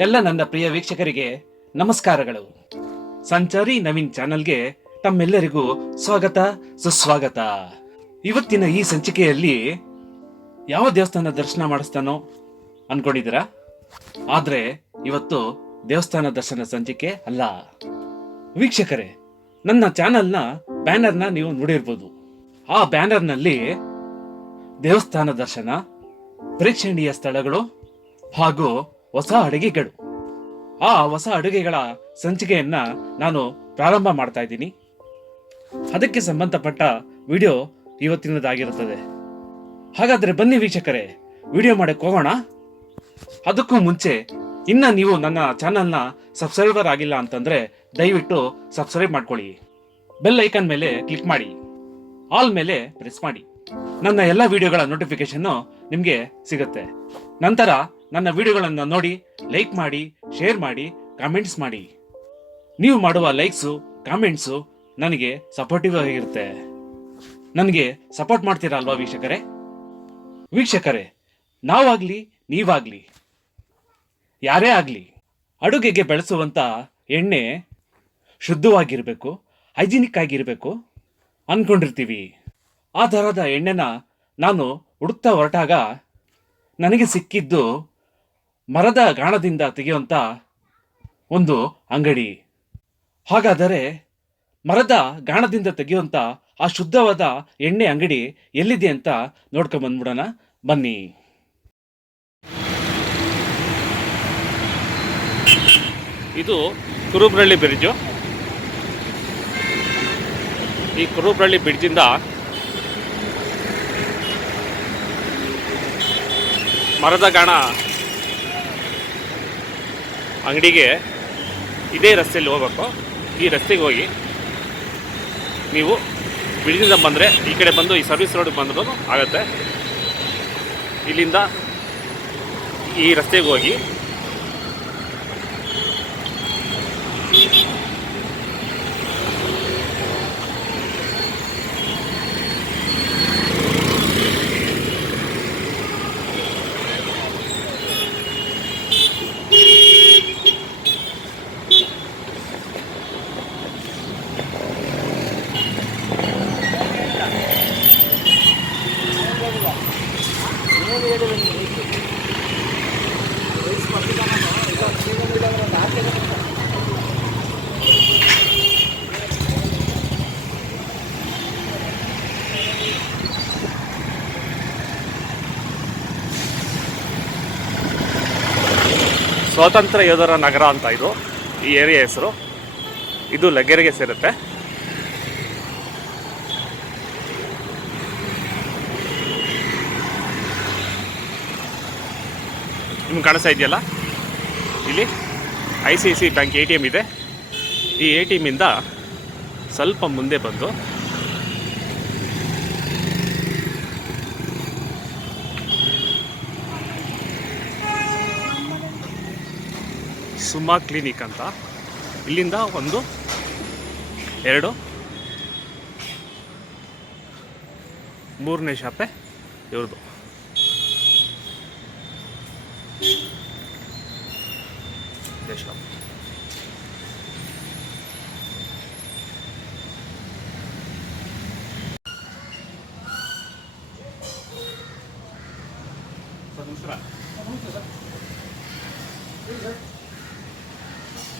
ಎಲ್ಲ ನನ್ನ ಪ್ರಿಯ ವೀಕ್ಷಕರಿಗೆ ನಮಸ್ಕಾರಗಳು. ಸಂಚಾರಿ ನವೀನ್ ಚಾನೆಲ್ಗೆ ತಮ್ಮೆಲ್ಲರಿಗೂ ಸ್ವಾಗತ, ಸುಸ್ವಾಗತ. ಇವತ್ತಿನ ಈ ಸಂಚಿಕೆಯಲ್ಲಿ ಯಾವ ದೇವಸ್ಥಾನ ದರ್ಶನ ಮಾಡಿಸ್ತಾನೋ ಅನ್ಕೊಂಡಿದ್ದೀರಾ? ಆದ್ರೆ ಇವತ್ತು ದೇವಸ್ಥಾನ ದರ್ಶನ ಸಂಚಿಕೆ ಅಲ್ಲ. ವೀಕ್ಷಕರೇ, ನನ್ನ ಚಾನೆಲ್ನ ಬ್ಯಾನರ್ನ ನೀವು ನೋಡಿರ್ಬೋದು. ಆ ಬ್ಯಾನರ್ನಲ್ಲಿ ದೇವಸ್ಥಾನ ದರ್ಶನ, ಪ್ರೇಕ್ಷಣೀಯ ಸ್ಥಳಗಳು ಹಾಗೂ ಹೊಸ ಅಡುಗೆಗಳು. ಆ ಹೊಸ ಅಡುಗೆಗಳ ಸಂಚಿಕೆಯನ್ನ ನಾನು ಪ್ರಾರಂಭ ಮಾಡ್ತಾ ಇದ್ದೀನಿ. ಅದಕ್ಕೆ ಸಂಬಂಧಪಟ್ಟ ವಿಡಿಯೋ ಇವತ್ತಿನದಾಗಿರುತ್ತದೆ. ಹಾಗಾದ್ರೆ ಬನ್ನಿ ವೀಕ್ಷಕರೇ, ವಿಡಿಯೋ ಮಾಡಕ್ಕೆ ಹೋಗೋಣ? ಅದಕ್ಕೂ ಮುಂಚೆ, ಇನ್ನ ನೀವು ನನ್ನ ಚಾನಲ್ನ ಸಬ್ಸ್ಕ್ರೈಬರ್ ಆಗಿಲ್ಲ ಅಂತಂದ್ರೆ ದಯವಿಟ್ಟು ಸಬ್ಸ್ಕ್ರೈಬ್ ಮಾಡ್ಕೊಳ್ಳಿ. ಬೆಲ್ ಐಕನ್ ಮೇಲೆ ಕ್ಲಿಕ್ ಮಾಡಿ. ಆಲ್ ಮೇಲೆ ಪ್ರೆಸ್ ಮಾಡಿ. ನನ್ನ ಎಲ್ಲ ವಿಡಿಯೋಗಳ ನೋಟಿಫಿಕೇಶನ್ ನಿಮಗೆ ಸಿಗುತ್ತೆ. ನಂತರ ನನ್ನ ವಿಡಿಯೋಗಳನ್ನು ನೋಡಿ ಲೈಕ್ ಮಾಡಿ ಶೇರ್ ಮಾಡಿ ಕಾಮೆಂಟ್ಸ್ ಮಾಡಿ. ನೀವು ಮಾಡುವ ಲೈಕ್ಸು ಕಾಮೆಂಟ್ಸು ನನಗೆ ಸಪೋರ್ಟಿವ್ ಆಗಿರುತ್ತೆ. ನನಗೆ ಸಪೋರ್ಟ್ ಮಾಡ್ತೀರಾ ಅಲ್ವಾ ವೀಕ್ಷಕರೇ? ವೀಕ್ಷಕರೇ, ನಾವಾಗಲಿ, ನೀವಾಗಲಿ, ಯಾರೇ ಆಗಲಿ, ಅಡುಗೆಗೆ ಬೆಳೆಸುವಂಥ ಎಣ್ಣೆ ಶುದ್ಧವಾಗಿರಬೇಕು, ಹೈಜಿನಿಕ್ ಆಗಿರಬೇಕು ಅಂದ್ಕೊಂಡಿರ್ತೀವಿ ಆ ಥರದ ಎಣ್ಣೆನ ನಾನು ಹುಡುಕ್ತಾ ಹೊರಟಾಗ ನನಗೆ ಸಿಕ್ಕಿದ್ದು ಮರದ ಗಾಣದಿಂದ ತೆಗೆಯುವಂಥ ಒಂದು ಅಂಗಡಿ. ಹಾಗಾದರೆ ಮರದ ಗಾಣದಿಂದ ತೆಗೆಯುವಂಥ ಆ ಶುದ್ಧವಾದ ಎಣ್ಣೆ ಅಂಗಡಿ ಎಲ್ಲಿದೆ ಅಂತ ನೋಡ್ಕೊಂಬಂದ್ಬಿಡೋಣ ಬನ್ನಿ. ಇದು ಕುರುಬ್ರಳ್ಳಿ ಬ್ರಿಡ್ಜು. ಈ ಕುರುಬ್ರಳ್ಳಿ ಬ್ರಿಡ್ಜಿಂದ ಮರದ ಗಾಣ ಅಂಗಡಿಗೆ ಇದೇ ರಸ್ತೆಯಲ್ಲಿ ಹೋಗ್ಬೇಕು. ಈ ರಸ್ತೆಗೆ ಹೋಗಿ ನೀವು ಬಿಳಿದಿಂದ ಬಂದರೆ ಈ ಕಡೆ ಬಂದು ಈ ಸರ್ವಿಸ್ ರೋಡ್ಗೆ ಬಂದ್ರೂ ಆಗುತ್ತೆ. ಇಲ್ಲಿಂದ ಈ ರಸ್ತೆಗೆ ಹೋಗಿ ಸ್ವಾತಂತ್ರ್ಯ ಯೋಧರ ನಗರ ಅಂತ ಇದು, ಈ ಏರಿಯಾ ಹೆಸರು. ಇದು ಲಗ್ಗೆರೆಗೆ ಸೇರುತ್ತೆ. ನಿಮ್ಗೆ ಕಾಣಿಸ್ತಾ ಇದೆಯಲ್ಲ? ಇಲ್ಲಿ I C I C bank A T M ಇದೆ. ಈ ಎ ಟಿ ಎಮ್ಮಿಂದ ಸ್ವಲ್ಪ ಮುಂದೆ ಬಂದು ಸುಮಾ ಕ್ಲಿನಿಕ್ ಅಂತ. ಇಲ್ಲಿಂದ ಒಂದು ಎರಡು ಮೂರನೇ ಶಾಪೆ ಇವ್ರದ್ದು ಶಾಪ್ ಸರ್ ನಮಸ್ಕಾರ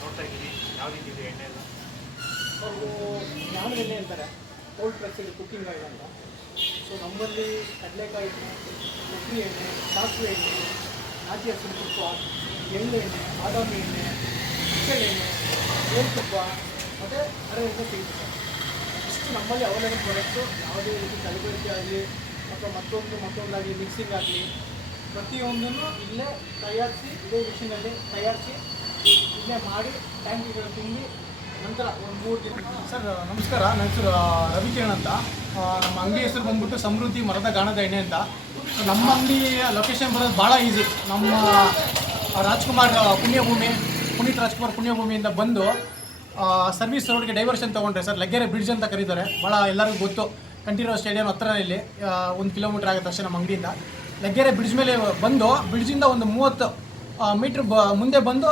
ನೋಡ್ತಾ ಇದ್ದೀವಿ ಯಾವ ರೀತಿ ಇದೆ ಎಣ್ಣೆ ಎಲ್ಲ ಅವರು ಜ್ಞಾನ ಎಣ್ಣೆ ಅಂತಾರೆ ಕೋಲ್ಡ್ ಪ್ರೆಸ್ಸಲ್ಲಿ ಕುಕ್ಕಿಂಗ್ ಆಯಿಲ್ ಅಂತ ಸೊ ನಮ್ಮಲ್ಲಿ ಕಡಲೆಕಾಯಿ ಎಣ್ಣೆ ಕೊಬ್ಬರಿ ಎಣ್ಣೆ ಸಾಸಿವೆ ಎಣ್ಣೆ ನಾಟಿ ಹಸಿರು ತುಪ್ಪ ಎಳ್ಳು ಎಣ್ಣೆ ಬಾದಾಮಿ ಎಣ್ಣೆ ಕಿಚಲ್ ಎಣ್ಣೆ ಜೇನುತುಪ್ಪ ಮತ್ತು ಅರೆ ಎಣ್ಣೆ ಸಿಗುತ್ತೆ ಇಷ್ಟು ನಮ್ಮಲ್ಲಿ ಅವೈಲೇಬಲ್ ಪ್ರಾಡಕ್ಟ್ಸು ಯಾವುದೇ ರೀತಿ ಕಲಬೆರಕೆ ಆಗಲಿ, ಅಥವಾ ಮತ್ತೊಂದು, ಮತ್ತೊಂದಾಗಲಿ ಮಿಕ್ಸಿಂಗ್ ಆಗಲಿ, ಪ್ರತಿಯೊಂದನ್ನು ಇಲ್ಲೇ ತಯಾರಿಸಿ, ಇದೇ ಮಿಷಿನಲ್ಲಿ ತಯಾರಿಸಿ ಇಲ್ಲೇ ಮಾಡಿ ಟ್ಯಾಂಕಿಗಳು ತುಂಬಿ ನಂತರ ಒಂದು ಮೂರು ದಿನ. ಸರ್, ನಮಸ್ಕಾರ. ನನ್ನ ಹೆಸರು ರವಿಕಿರಣ್ ಅಂತ. ನಮ್ಮ ಅಂಗಡಿ ಹೆಸರು ಬಂದ್ಬಿಟ್ಟು ಸಮೃದ್ಧಿ ಮರದ ಗಾಣದ ಎಣ್ಣೆ ಅಂತ. ನಮ್ಮ ಅಂಗಡಿ ಲೊಕೇಶನ್ ಬರೋದು ಭಾಳ ಈಸಿ ನಮ್ಮ ರಾಜ್ಕುಮಾರ್ ಪುಣ್ಯಭೂಮಿ, ಪುನೀತ್ ರಾಜ್ಕುಮಾರ್ ಪುಣ್ಯಭೂಮಿಯಿಂದ ಬಂದು ಸರ್ವಿಸ್ ರೋಡ್ಗೆ ಡೈವರ್ಷನ್ ತೊಗೊಂಡ್ರೆ ಸರ್ ಲಗ್ಗೆರೆ ಬ್ರಿಡ್ಜ್ ಅಂತ ಕರೀತಾರೆ. ಭಾಳ ಎಲ್ಲರಿಗೂ ಗೊತ್ತು. ಕಂಠೀರವ ಸ್ಟೇಡಿಯಂ ಹತ್ರ ಇಲ್ಲಿ ಒಂದು ಕಿಲೋಮೀಟರ್ ಆಗುತ್ತೆ ಅಷ್ಟೇ ನಮ್ಮ ಅಂಗಡಿಯಿಂದ. ಲಗ್ಗೆರೆ ಬ್ರಿಡ್ಜ್ ಮೇಲೆ ಬಂದು ಬ್ರಿಡ್ಜಿಂದ ಒಂದು ಮೂವತ್ತು ಮೀಟ್ರ್ ಬ, ಮುಂದೆ ಬಂದು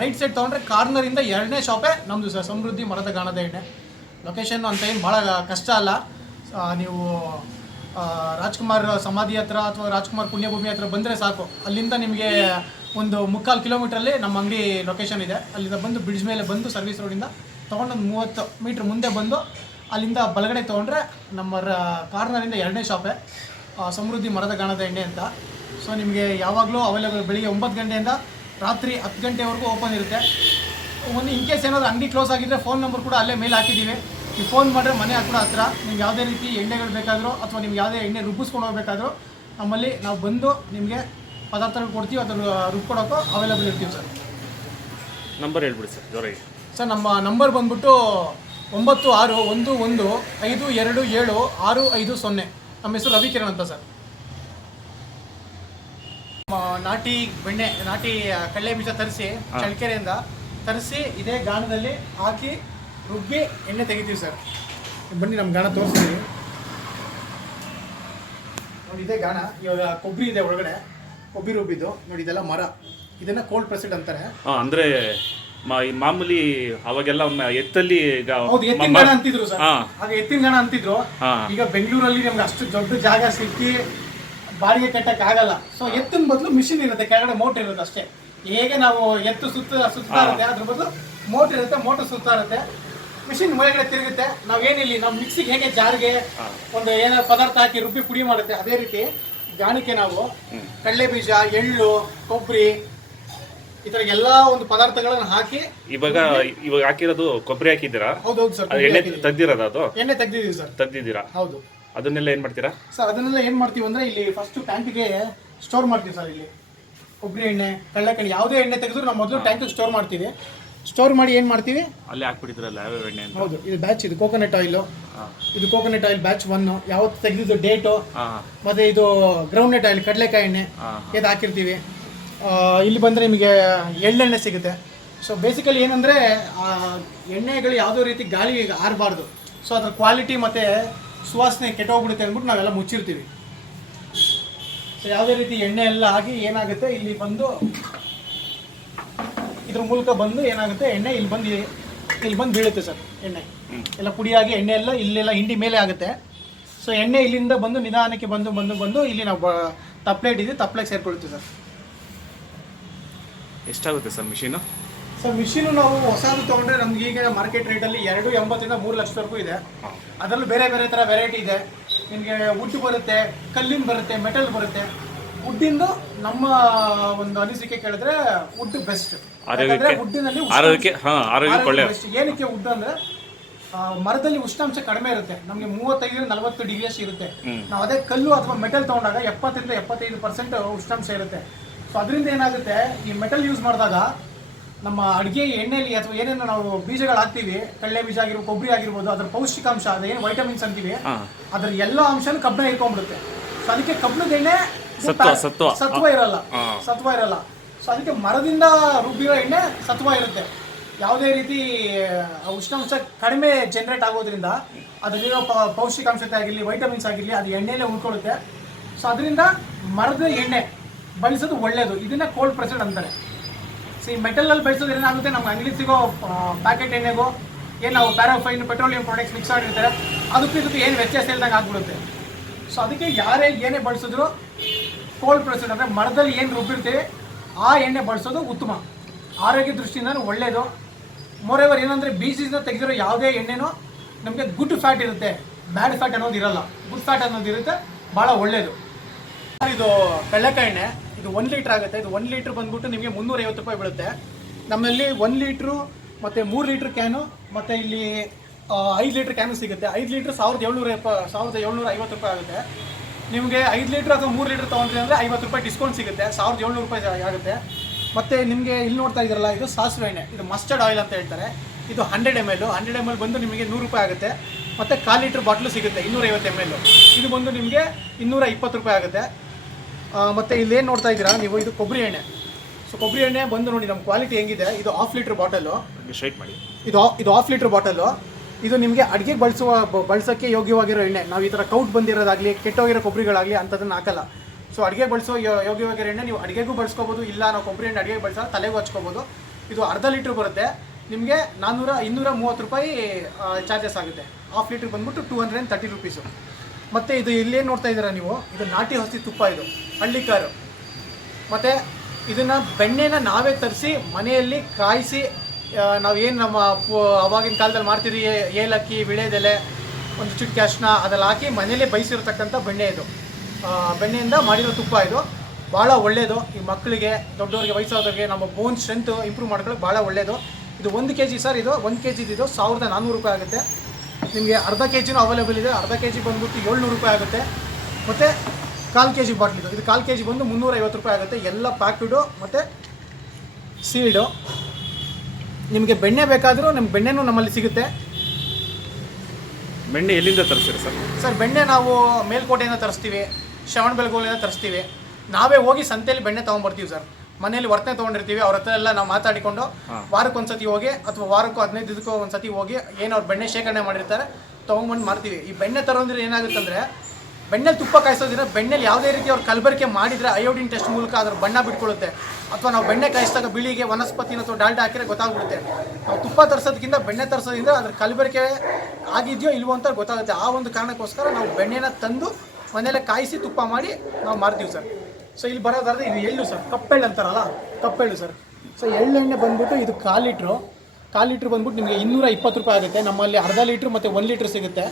ರೈಟ್ ಸೈಡ್ ತೊಗೊಂಡ್ರೆ ಕಾರ್ನರಿಂದ ಎರಡನೇ ಶಾಪೇ ನಮ್ಮದು ಸರ್ ಸಮೃದ್ಧಿ ಮರದ ಗಾಣದ ಎಣ್ಣೆ. ಲೊಕೇಶನ್ ಅಂತ ಏನು ಭಾಳ ಕಷ್ಟ ಅಲ್ಲ. ನೀವು ರಾಜ್ಕುಮಾರ್ ಸಮಾಧಿ ಹತ್ರ ಅಥವಾ ರಾಜ್ಕುಮಾರ್ ಪುಣ್ಯಭೂಮಿ ಹತ್ರ ಬಂದರೆ ಸಾಕು. ಅಲ್ಲಿಂದ ನಿಮಗೆ ಒಂದು ಮುಕ್ಕಾಲು ಕಿಲೋಮೀಟ್ರಲ್ಲಿ ನಮ್ಮ ಅಂಗಡಿ ಲೊಕೇಶನ್ ಇದೆ. ಅಲ್ಲಿಂದ ಬಂದು ಬ್ರಿಡ್ಜ್ ಮೇಲೆ ಬಂದು ಸರ್ವಿಸ್ ರೋಡಿಂದ ತೊಗೊಂಡೊಂದು ಮೂವತ್ತು ಮೀಟ್ರ್ ಮುಂದೆ ಬಂದು ಅಲ್ಲಿಂದ ಬಲಗಡೆ ತೊಗೊಂಡ್ರೆ ನಮ್ಮ ಕಾರ್ನರಿಂದ ಎರಡನೇ ಶಾಪೆ. ಸಮೃದ್ಧಿ ಮರದ ಗಾಣದ ಎಣ್ಣೆ ಅಂತ. ಸೊ ನಿಮಗೆ ಯಾವಾಗಲೂ ಅವೈಲೇಬಲ್ ಬೆಳಿಗ್ಗೆ ಒಂಬತ್ತು ಗಂಟೆಯಿಂದ ರಾತ್ರಿ ಹತ್ತು ಗಂಟೆವರೆಗೂ ಓಪನ್ ಇರುತ್ತೆ. ಒಂದು ಇನ್ ಕೇಸ್ ಏನಾದರೂ ಅಂಗಡಿ ಕ್ಲೋಸ್ ಆಗಿದ್ದರೆ ಫೋನ್ ನಂಬರ್ ಕೂಡ ಅಲ್ಲೇ ಮೇಲೆ ಹಾಕಿದ್ದೀವಿ ನೀವು ಫೋನ್ ಮಾಡಿದ್ರೆ ಮನೆ ಕೂಡ ಹತ್ರ ನಿಮ್ಗೆ ಯಾವುದೇ ರೀತಿ ಎಣ್ಣೆಗಳು ಬೇಕಾದರೂ ಅಥವಾ ನಿಮ್ಗೆ ಯಾವುದೇ ಎಣ್ಣೆ ರುಬ್ಬಿಸ್ಕೊಂಡು ಹೋಗಬೇಕಾದ್ರೂ ನಮ್ಮಲ್ಲಿ ನಾವು ಬಂದು ನಿಮಗೆ ಪದಾರ್ಥಗಳು ಕೊಡ್ತೀವಿ ಅದನ್ನು ರುಬ್ಕೊಡೋಕ್ಕೂ ಅವೈಲೇಬಲ್ ಇರ್ತೀವಿ ಸರ್. ನಂಬರ್ ಹೇಳ್ಬಿಡಿ ಸರ್ ಜೋರಾಗಿ. ಸರ್ ನಮ್ಮ ನಂಬರ್ ಬಂದ್ಬಿಟ್ಟು ಒಂಬತ್ತು ಆರು ಒಂದು ಒಂದು ಐದು ಎರಡು ಏಳು ಆರು ಐದು ಸೊನ್ನೆ. ನಮ್ಮ ಹೆಸರು ರವಿಕಿರಣ್ ಅಂತ ಸರ್. ನಾಟಿ ಬೆಣ್ಣೆ ನಾಟಿ ಕಳ್ಳೆ ಕಡಲೆ ಬೀಜ ತರಿಸಿ ಚಳ್ಳಕೆರೆಯಿಂದ ತರಿಸಿ ಇದೇ ಗಾಣದಲ್ಲಿ ಹಾಕಿ ರುಬ್ಬಿ ಎಣ್ಣೆ ತೆಗಿತೀವಿ ಸರ್. ಬನ್ನಿ ನಮ್ಮ ಗಾಣ ತೋರಿಸ್ತೀವಿ ನೋಡಿ ಇದೇ ಗಾಣ ಇವಾಗ ಕೊಬ್ಬರಿ ಇದೆ ಒಳಗಡೆ. ಕೊಬ್ಬರಿ ರುಬ್ಬಿದ್ದು. ನೋಡಿ ಇದೆಲ್ಲ ಮರ. ಇದನ್ನ ಕೋಲ್ಡ್ ಪ್ರೆಸಿಡ್ ಅಂತಾರೆ. ಹಾಂ ಅಂದರೆ ಮಾಮೂಲಿ ಅವಾಗೆಲ್ಲ ಎತ್ತಲ್ಲಿ ಈಗ ಹೌದು ಎತ್ತಿನ ಗಣ ಅಂತಿದ್ರು ಸರ್. ಹಾ. ಆಗ ಎತ್ತಿನ ಗಣ ಅಂತಿದ್ರು. ಹಾ. ಈಗ ಬೆಂಗಳೂರಲ್ಲಿ ನಮ್ಗೆ ಅಷ್ಟು ದೊಡ್ಡ ಜಾಗ ಸಿಕ್ಕಿ ಬಾಡಿಗೆ ಕಟ್ಟಕ್ ಆಗಲ್ಲ ಸೊ ಎತ್ತಿನ ಬದಲು ಮಿಷಿನ್ ಇರುತ್ತೆ ಕೆಳಗಡೆ ಮೋಟರ್ ಇರುತ್ತೆ ಅಷ್ಟೇ. ಹೇಗೆ ನಾವು ಎತ್ತು ಸುತ್ತ ಸುತ್ತಾ ಇರುತ್ತೆ ಅದ್ರ ಬದಲು ಮೋಟರ್ ಇರುತ್ತೆ ಮೋಟರ್ ಸುತ್ತಾ ಇರುತ್ತೆ. ಮಿಷಿನ್ ಒಳಗಡೆ ತಿರುಗುತ್ತೆ. ನಾವೇನಿಲ್ಲ ನಾವು ಮಿಕ್ಸಿಗೆ ಹೇಗೆ ಜಾರಿಗೆ ಒಂದು ಏನಾದ್ರು ಪದಾರ್ಥ ಹಾಕಿ ರುಬ್ಬಿ ಪುಡಿ ಮಾಡುತ್ತೆ ಅದೇ ರೀತಿ ಗಾಣಿಕೆ ನಾವು. ಕಡಲೆ ಬೀಜ ಎಳ್ಳು ಕೊಬ್ಬರಿ ಈ ತರ ಎಲ್ಲಾ ಒಂದು ಪದಾರ್ಥಗಳನ್ನ ಹಾಕಿ ಇವಾಗ ಇವಾಗ ಹಾಕಿರೋದು ಕೊಬ್ಬರಿ ಹಾಕಿದ್ದೀರಾ? ಹೌದೌದು ಸರ್ ಅದು ಎಣ್ಣೆ ತೆಗ್ದಿರೋದು ಅದು? ಎಣ್ಣೆ ತೆಗ್ದಿದೀವಿ ಸರ್. ತೆಗ್ದಿದ್ದೀರಾ? ಹೌದು. ಅದನ್ನೆಲ್ಲ ಏನು ಮಾಡ್ತೀರಾ? ಸರ್ ಅದನ್ನೆಲ್ಲ ಏನು ಮಾಡ್ತೀವಿ ಅಂದ್ರೆ ಇಲ್ಲಿ ಫಸ್ಟ್ ಟ್ಯಾಂಕಿಗೆ ಸ್ಟೋರ್ ಮಾಡ್ತೀವಿ ಸರ್ ಇಲ್ಲಿ. ಕೊಬ್ಬರಿ ಎಣ್ಣೆ ಕಡಲೆಕಾಯಿ ಯಾವುದೇ ಎಣ್ಣೆ ತೆಗೆದ್ರು ನಾವು ಮೊದಲು ಟ್ಯಾಂಕಿಗೆ ಸ್ಟೋರ್ ಮಾಡ್ತೀವಿ. ಸ್ಟೋರ್ ಮಾಡಿ ಏನು ಮಾಡ್ತೀವಿ? ಅಲ್ಲಿ ಹಾಕ್ಬಿಟ್ಟಿದ್ರಲ್ಲ ಯಾವ್ಯಾವ ಎಣ್ಣೆ ಅಂತ? ಹೌದು ಇದು ಬ್ಯಾಚ್ ಇದು ಕೋಕೋನಟ್ ಆಯಿಲು ಇದು ಕೋಕೋನಟ್ ಆಯಿಲ್ ಬ್ಯಾಚ್ ಒನ್ ಯಾವತ್ತು ತೆಗೆದಿದ್ದು ಡೇಟು ಮತ್ತೆ ಇದು ಗ್ರೌಂಡ್ನಟ್ ಆಯಿಲ್ ಕಡಲೆಕಾಯಿ ಎಣ್ಣೆ. ಇದು ಹಾಕಿರ್ತೀವಿ. ಇಲ್ಲಿ ಬಂದರೆ ನಿಮಗೆ ಎಳ್ಳೆಣ್ಣೆ ಸಿಗುತ್ತೆ. ಸೊ ಬೇಸಿಕಲಿ ಏನಂದರೆ ಎಣ್ಣೆಗಳು ಯಾವುದೋ ರೀತಿ ಗಾಳಿ ಆರಬಾರ್ದು. ಸೊ ಅದರ ಕ್ವಾಲಿಟಿ ಮತ್ತು ಸುವಾಸನೆ ಕೆಟ್ಟೋಗ್ಬಿಡುತ್ತೆ ಅಂದ್ಬಿಟ್ಟು ನಾವೆಲ್ಲ ಮುಚ್ಚಿರ್ತೀವಿ. ಸೊ ಯಾವುದೇ ರೀತಿ ಎಣ್ಣೆ ಎಲ್ಲ ಆಗಿ ಏನಾಗುತ್ತೆ, ಇಲ್ಲಿ ಬಂದು ಇದ್ರ ಮೂಲಕ ಬಂದು ಏನಾಗುತ್ತೆ, ಎಣ್ಣೆ ಇಲ್ಲಿ ಬಂದು ಇಲ್ಲಿ ಬಂದು ಬೀಳುತ್ತೆ ಸರ್, ಎಣ್ಣೆ. ಎಲ್ಲ ಪುಡಿಯಾಗಿ ಎಣ್ಣೆ ಎಲ್ಲ ಇಲ್ಲೆಲ್ಲ ಹಿಂಡಿ ಮೇಲೆ ಆಗುತ್ತೆ. ಸೊ ಎಣ್ಣೆ ಇಲ್ಲಿಂದ ಬಂದು ನಿಧಾನಕ್ಕೆ ಬಂದು ಬಂದು ಬಂದು ಇಲ್ಲಿ ನಾವು ಬ- ತಪ್ಲೆ ಇದೆ ತಪ್ಲೆಗೆ ಸೇರ್ಕೊಳ್ತೀವಿ ಸರ್. ಎಷ್ಟಾಗುತ್ತೆ ಸರ್ ಮಿಷಿನು? ಸರ್ ಮಿಷಿನು ನಾವು ಹೊಸದು ತೊಗೊಂಡ್ರೆ ನಮ್ಗೆ ಈಗ ಮಾರ್ಕೆಟ್ ರೇಟಲ್ಲಿ ಎರಡು ಎಂಬತ್ತರಿಂದ ಮೂರು ಲಕ್ಷದವರೆಗೂ ಇದೆ. ಅದರಲ್ಲೂ ಬೇರೆ ಬೇರೆ ಥರ ವೆರೈಟಿ ಇದೆ. ನಿಮಗೆ ವುಡ್ ಬರುತ್ತೆ ಕಲ್ಲಿನ ಬರುತ್ತೆ ಮೆಟಲ್ ಬರುತ್ತೆ. ವುಡ್ಡಿಂದು ನಮ್ಮ ಒಂದು ಅನಿಸಿಕೆ ಕೇಳಿದ್ರೆ ವುಡ್ ಬೆಸ್ಟ್ ಆರೋಗ್ಯಕ್ಕೆ ವುಡ್ಡಿನಲ್ಲಿ ಆರೋಗ್ಯಕ್ಕೆ ಹಾಂ ಆರೋಗ್ಯಕ್ಕೆ ಒಳ್ಳೆ ಬೆಸ್ಟ್ ಏನಕ್ಕೆ ವುಡ್ ಅಂದ್ರೆ ಮರದಲ್ಲಿ ಉಷ್ಣಾಂಶ ಕಡಿಮೆ ಇರುತ್ತೆ. ನಮಗೆ ಮೂವತ್ತೈದರಿಂದ ನಲವತ್ತು ಡಿಗ್ರಿ ಅಷ್ಟು ಇರುತ್ತೆ ನಾವು ಅದೇ ಕಲ್ಲು ಅಥವಾ ಮೆಟಲ್ ತಗೊಂಡಾಗ ಎಪ್ಪತ್ತರಿಂದ ಎಪ್ಪತ್ತೈದು ಪರ್ಸೆಂಟ್ ಉಷ್ಣಾಂಶ ಇರುತ್ತೆ. ಸೊ ಅದರಿಂದ ಏನಾಗುತ್ತೆ? ಈ ಮೆಟಲ್ ಯೂಸ್ ಮಾಡಿದಾಗ ನಮ್ಮ ಅಡುಗೆ ಎಣ್ಣೆಯಲ್ಲಿ ಅಥವಾ ಏನೇನು ನಾವು ಬೀಜಗಳು ಹಾಕ್ತೀವಿ ಕಳ್ಳೆ ಬೀಜ ಆಗಿರ್ಬೋದು ಕೊಬ್ಬರಿ ಆಗಿರ್ಬೋದು ಅದರ ಪೌಷ್ಟಿಕಾಂಶ ಅದೇನು ವೈಟಮಿನ್ಸ್ ಅಂತೀವಿ ಅದರ ಎಲ್ಲ ಅಂಶನೂ ಕಬ್ಬಿಣ ಇಟ್ಕೊಂಡ್ಬಿಡುತ್ತೆ ಸೊ ಅದಕ್ಕೆ ಕಬ್ಬಿಣದ ಎಣ್ಣೆ ಸತ್ವ, ಇರಲ್ಲ. ಸತ್ವ ಇರಲ್ಲ. ಸೊ ಅದಕ್ಕೆ ಮರದಿಂದ ರುಬ್ಬಿರೋ ಎಣ್ಣೆ ಸತ್ವ ಇರುತ್ತೆ. ಯಾವುದೇ ರೀತಿ ಉಷ್ಣಾಂಶ ಕಡಿಮೆ ಜನರೇಟ್ ಆಗೋದ್ರಿಂದ ಅದರಲ್ಲಿರೋ ಪೌಷ್ಟಿಕಾಂಶತೆ ಆಗಿರಲಿ ವೈಟಮಿನ್ಸ್ ಆಗಿರಲಿ ಅದು ಎಣ್ಣೆಲೇ ಉಳ್ಕೊಳ್ಳುತ್ತೆ. ಸೊ ಅದರಿಂದ ಮರದ ಎಣ್ಣೆ ಬಳಸೋದು ಒಳ್ಳೆಯದು ಇದನ್ನ ಕೋಲ್ಡ್ ಪ್ರೆಸೆಡ್ ಅಂತಾರೆ. ಸೊ ಈ ಮೆಟಲಲ್ಲಿ ಬಳಸೋದು ಏನಾಗುತ್ತೆ? ನಮ್ಗೆ ಅಂಗಡಿ ಸಿಗೋ ಪ್ಯಾಕೆಟ್ ಎಣ್ಣೆಗೋ, ಏನು ನಾವು ಪ್ಯಾರಾಫೈನ್ ಪೆಟ್ರೋಲಿಯಂ ಪ್ರಾಡಕ್ಟ್ಸ್ ಮಿಕ್ಸ್ ಮಾಡಿರ್ತಾರೆ, ಅದಕ್ಕೆ ಇದಕ್ಕೆ ಏನು ವ್ಯತ್ಯಾಸ ಇಲ್ದಂಗೆ ಆಗ್ಬಿಡುತ್ತೆ. ಸೊ ಅದಕ್ಕೆ ಯಾರೇ ಏನೇ ಬಳಸಿದ್ರು ಕೋಲ್ಡ್ ಪ್ರೆಸೆಡ್ ಅಂದರೆ ಮರದಲ್ಲಿ ಏನು ರುಬ್ಬಿರ್ತೀವಿ, ಆ ಎಣ್ಣೆ ಬಳಸೋದು ಉತ್ತಮ. ಆರೋಗ್ಯ ದೃಷ್ಟಿಯಿಂದ ಒಳ್ಳೆಯದು ಮೋರೆವರ್ ಏನಂದರೆ ಬೀಜದಿಂದ ತೆಗೆದಿರೋ ಯಾವುದೇ ಎಣ್ಣೆನೂ ನಮಗೆ ಗುಡ್ ಫ್ಯಾಟ್ ಇರುತ್ತೆ. ಬ್ಯಾಡ್ ಫ್ಯಾಟ್ ಅನ್ನೋದು ಇರಲ್ಲ. ಗುಡ್ ಫ್ಯಾಟ್ ಅನ್ನೋದು ಇರುತ್ತೆ. ಭಾಳ ಒಳ್ಳೆಯದು ಇದು ಕಡಲೆಕಾಯಿ ಎಣ್ಣೆ. ಇದು ಒಂದು ಲೀಟ್ರ್ ಆಗುತ್ತೆ. ಇದು ಒಂದು ಲೀಟ್ರ್ ಬಂದ್ಬಿಟ್ಟು ನಿಮಗೆ ಮುನ್ನೂರೈವತ್ತು ರೂಪಾಯಿ ಬೀಳುತ್ತೆ. ನಮ್ಮಲ್ಲಿ ಒಂದು ಲೀಟ್ರು, ಮತ್ತು ಮೂರು ಲೀಟ್ರ್ ಕ್ಯಾನು, ಮತ್ತು ಇಲ್ಲಿ ಐದು ಲೀಟ್ರ್ ಕ್ಯಾನು ಸಿಗುತ್ತೆ. ಐದು ಲೀಟ್ರ್ ಸಾವಿರದ ಏಳ್ನೂರ ಸಾವಿರದ ಏಳ್ನೂರ ಐವತ್ತು ರೂಪಾಯಿ ಆಗುತ್ತೆ. ನಿಮಗೆ ಐದು ಲೀಟ್ರ್ ಅಥವಾ ಮೂರು ಲೀಟ್ರ್ ತೊಗೊಂಡ್ರಿ ಅಂದರೆ ಐವತ್ತು ರೂಪಾಯಿ ಡಿಸ್ಕೌಂಟ್ ಸಿಗುತ್ತೆ. ಸಾವಿರದ ಏಳ್ನೂರು ರೂಪಾಯಿ ಆಗುತ್ತೆ. ಮತ್ತು ನಿಮಗೆ ಇಲ್ಲಿ ನೋಡ್ತಾ ಇದ್ದೀರಲ್ಲ, ಇದು ಸಾಸಿವೆ ಎಣ್ಣೆ ಇದು ಮಸ್ಟರ್ಡ್ ಆಯಿಲ್ ಅಂತ ಹೇಳ್ತಾರೆ. ಇದು hundred M L hundred M L ಬಂದು ನಿಮಗೆ ನೂರು ರೂಪಾಯಿ ಆಗುತ್ತೆ. ಮತ್ತು ಕಾಲು ಲೀಟ್ರ್ ಬಾಟ್ಲು ಸಿಗುತ್ತೆ, ಇನ್ನೂರೈವತ್ತು ಎಂ ಎಲ್ ಇದು ಬಂದು ನಿಮಗೆ ಇನ್ನೂರ ಇಪ್ಪತ್ತು ರೂಪಾಯಿ ಆಗುತ್ತೆ. ಮತ್ತೆ ಇಲ್ಲಿ ಏನು ನೋಡ್ತಾ ಇದ್ದೀರಾ? ನೀವು ಇದು ಕೊಬ್ಬರಿ ಎಣ್ಣೆ. ಸೊ ಕೊಬ್ಬರಿ ಎಣ್ಣೆ ಬಂದು ನೋಡಿ ನಮ್ಮ ಕ್ವಾಲಿಟಿ ಹೆಂಗಿದೆ. ಇದು ಹಾಫ್ ಲೀಟ್ರ್ ಬಾಟಲು ಸ್ಟ್ರೈಟ್ ಮಾಡಿ. ಇದು ಇದು ಆಫ್ ಲೀಟ್ರ್ ಬಾಟಲು ಇದು ನಿಮಗೆ ಅಡುಗೆಗೆ ಬಳಸುವ ಬಳಸೋಕ್ಕೆ ಯೋಗ್ಯವಾಗಿರೋ ಎಣ್ಣೆ. ನಾವು ಈ ಥರ ಕೌಟ್ ಬಂದಿರೋದಾಗಲಿ ಕೆಟ್ಟೋಗಿರೋ ಕೊಬ್ಬರಿಗಳಾಗಲಿ ಅಂಥದ್ದನ್ನು ಹಾಕಲ್ಲ. ಸೊ ಅಡುಗೆ ಬಳಸೋ ಯೋಗಿ ಯೋಗಿ ಎಣ್ಣೆ ನೀವು ಅಡುಗೆಗೂ ಬಳಸ್ಕೋಬೋದು. ಇಲ್ಲ ನಾವು ಕೊಬ್ಬರಿ ಎಣ್ಣೆ ಅಡುಗೆ ಬಳಸೋ ತಲೆಗೂ ಹಚ್ಕೋಬೋದು. ಇದು ಅರ್ಧ ಲೀಟ್ರ್ ಬರುತ್ತೆ. ನಿಮಗೆ ನಾನ್ನೂರ ಇನ್ನೂರ ಮೂವತ್ತು ರೂಪಾಯಿ ಚಾರ್ಜಸ್ ಆಗುತ್ತೆ. ಆಫ್ ಲೀಟ್ರ್ ಬಂದ್ಬಿಟ್ಟು two hundred and thirty rupees ಮತ್ತು ಇದು ಇಲ್ಲೇನು ನೋಡ್ತಾ ಇದ್ದೀರಾ ನೀವು? ಇದು ನಾಟಿ ಹಸಿ ತುಪ್ಪ ಇದು, ಹಳ್ಳಿ ಕಾರು. ಮತ್ತು ಇದನ್ನು ಬೆಣ್ಣೆನ ನಾವೇ ತರಿಸಿ ಮನೆಯಲ್ಲಿ ಕಾಯಿಸಿ ನಾವೇನು ನಮ್ಮ ಪು- ಅವಾಗಿನ ಕಾಲದಲ್ಲಿ ಮಾಡ್ತೀರಿ ಏಲಕ್ಕಿ, ವಿಳೆದೆಲೆ, ಒಂದು ಚುಟ್ಕಿ ಅರ್ಶಿನ ಅದೆಲ್ಲ ಹಾಕಿ ಮನೇಲಿ ಬಯಸಿರತಕ್ಕಂಥ ಬೆಣ್ಣೆ ಇದು. ಬೆಣ್ಣೆಯಿಂದ ಮಾಡಿರೋ ತುಪ್ಪ ಇದು. ಭಾಳ ಒಳ್ಳೆಯದು ಈ ಮಕ್ಕಳಿಗೆ, ದೊಡ್ಡವರಿಗೆ, ವಯಸ್ಸಾದವ್ರಿಗೆ ನಮ್ಮ ಬೋನ್ ಸ್ಟ್ರೆಂತ್ ಇಂಪ್ರೂವ್ ಮಾಡ್ಕೊಳ್ಳೋಕೆ ಭಾಳ ಒಳ್ಳೆಯದು ಇದು ಒಂದು ಕೆ ಜಿ ಸರ್, ಇದು ಒಂದು ಕೆ ಜಿದು ಇದು ಸಾವಿರದ ನಾನ್ನೂರು ರೂಪಾಯಿ ಆಗುತ್ತೆ. ನಿಮಗೆ ಅರ್ಧ ಕೆ ಜಿನೂ ಅವೈಲೇಬಲ್ ಇದೆ. ಅರ್ಧ ಕೆ ಜಿ ಬಂದ್ಬಿಟ್ಟು ಏಳ್ನೂರು ರೂಪಾಯಿ ಆಗುತ್ತೆ. ಮತ್ತು ಕಾಲು ಕೆ ಜಿ ಬಾಟ್ಲಿದು ಇದು ಕಾಲು ಕೆ ಜಿ ಬಂದು ಮುನ್ನೂರೈವತ್ತು ರೂಪಾಯಿ ಆಗುತ್ತೆ. ಎಲ್ಲ ಪ್ಯಾಕ್ಡು ಮತ್ತು ಸೀಲ್ಡು ನಿಮಗೆ ಬೆಣ್ಣೆ ಬೇಕಾದರೂ ನಿಮ್ಮ ಬೆಣ್ಣೆನೂ ನಮ್ಮಲ್ಲಿ ಸಿಗುತ್ತೆ. ಬೆಣ್ಣೆ ಎಲ್ಲಿಂದ ತರಿಸ್ತೀರಾ ಸರ್? ಸರ್ ಬೆಣ್ಣೆ ನಾವು ಮೇಲ್ಕೋಟೆಯಿಂದ ತರಿಸ್ತೀವಿ. ಶ್ರವಣಬೆಳಗೊಳಿಂದ ತರಿಸ್ತೀವಿ. ನಾವೇ ಹೋಗಿ ಸಂತೆಯಲ್ಲಿ ಬೆಣ್ಣೆ ತೊಗೊಂಬರ್ತೀವಿ ಸರ್. ಮನೇಲಿ ವರ್ತನೆ ತೊಗೊಂಡಿರ್ತೀವಿ ಅವ್ರ ಹತ್ರ ಎಲ್ಲ ನಾವು ಮಾತಾಡಿಕೊಂಡು ವಾರಕ್ಕೆ ಒಂದ್ಸತಿ ಹೋಗಿ ಅಥವಾ ವಾರಕ್ಕೂ ಹದಿನೈದು ದಿನಕ್ಕೂ ಒಂದ್ಸತಿ ಹೋಗಿ ಏನು ಅವ್ರು ಬೆಣ್ಣೆ ಶೇಖರಣೆ ಮಾಡಿರ್ತಾರೆ ತೊಗೊಂಬಂದು ಮಾಡ್ತೀವಿ. ಈ ಬೆಣ್ಣೆ ತರೋದ್ರೆ ಏನಾಗುತ್ತಂದ್ರೆ ಬೆಣ್ಣೆಲಿ ತುಪ್ಪ ಕಾಯಿಸೋದ್ರಿಂದ ಬೆಣ್ಣೆಲಿ ಯಾವುದೇ ರೀತಿ ಅವ್ರು ಕಲಬೆರಕೆ ಮಾಡಿದ್ರೆ ಅಯೋಡಿನ್ ಟೆಸ್ಟ್ ಮೂಲಕ ಅದ್ರ ಬಣ್ಣ ಬಿಟ್ಕೊಳ್ಳುತ್ತೆ ಅಥವಾ ನಾವು ಬೆಣ್ಣೆ ಕಾಯಿಸಿದಾಗ ಬಿಳಿಗೆ ವನಸ್ಪತಿನ ಅಥವಾ ಡಾಲ್ಡಾ ಹಾಕಿದ್ರೆ ಗೊತ್ತಾಗ್ಬಿಡುತ್ತೆ. ನಾವು ತುಪ್ಪ ತರಿಸೋದಕ್ಕಿಂತ ಬೆಣ್ಣೆ ತರಿಸೋದ್ರಿಂದ ಅದ್ರ ಕಲಬೆರಕೆ ಆಗಿದೆಯೋ ಇಲ್ವೋ ಅಂತ ಗೊತ್ತಾಗುತ್ತೆ. ಆ ಒಂದು ಕಾರಣಕ್ಕೋಸ್ಕರ ನಾವು ಬೆಣ್ಣೆನ ತಂದು ಮನೇಲೆ ಕಾಯಿಸಿ ತುಪ್ಪ ಮಾಡಿ ನಾವು ಮಾರ್ತೀವಿ ಸರ್. ಸೊ ಇಲ್ಲಿ ಬರೋದಾದ್ರೆ ಇದು ಎಳ್ಳು ಸರ್ ಕಪ್ಪೆಳ್ಳು ಅಂತಾರಲ್ಲ, ಕಪ್ಪೆಳ್ಳು ಸರ್ ಸೊ ಎಳ್ಳೆಣ್ಣೆ ಬಂದ್ಬಿಟ್ಟು ಇದು ಕಾಲು ಲೀಟ್ರು. ಕಾಲು ಲೀಟ್ರ್ ಬಂದ್ಬಿಟ್ಟು ನಿಮಗೆ ಇನ್ನೂರ ಇಪ್ಪತ್ತು ರೂಪಾಯಿ ಆಗುತ್ತೆ. ನಮ್ಮಲ್ಲಿ ಅರ್ಧ ಲೀಟ್ರ್ ಮತ್ತು ಒಂದು ಲೀಟ್ರ್ ಸಿಗುತ್ತೆ.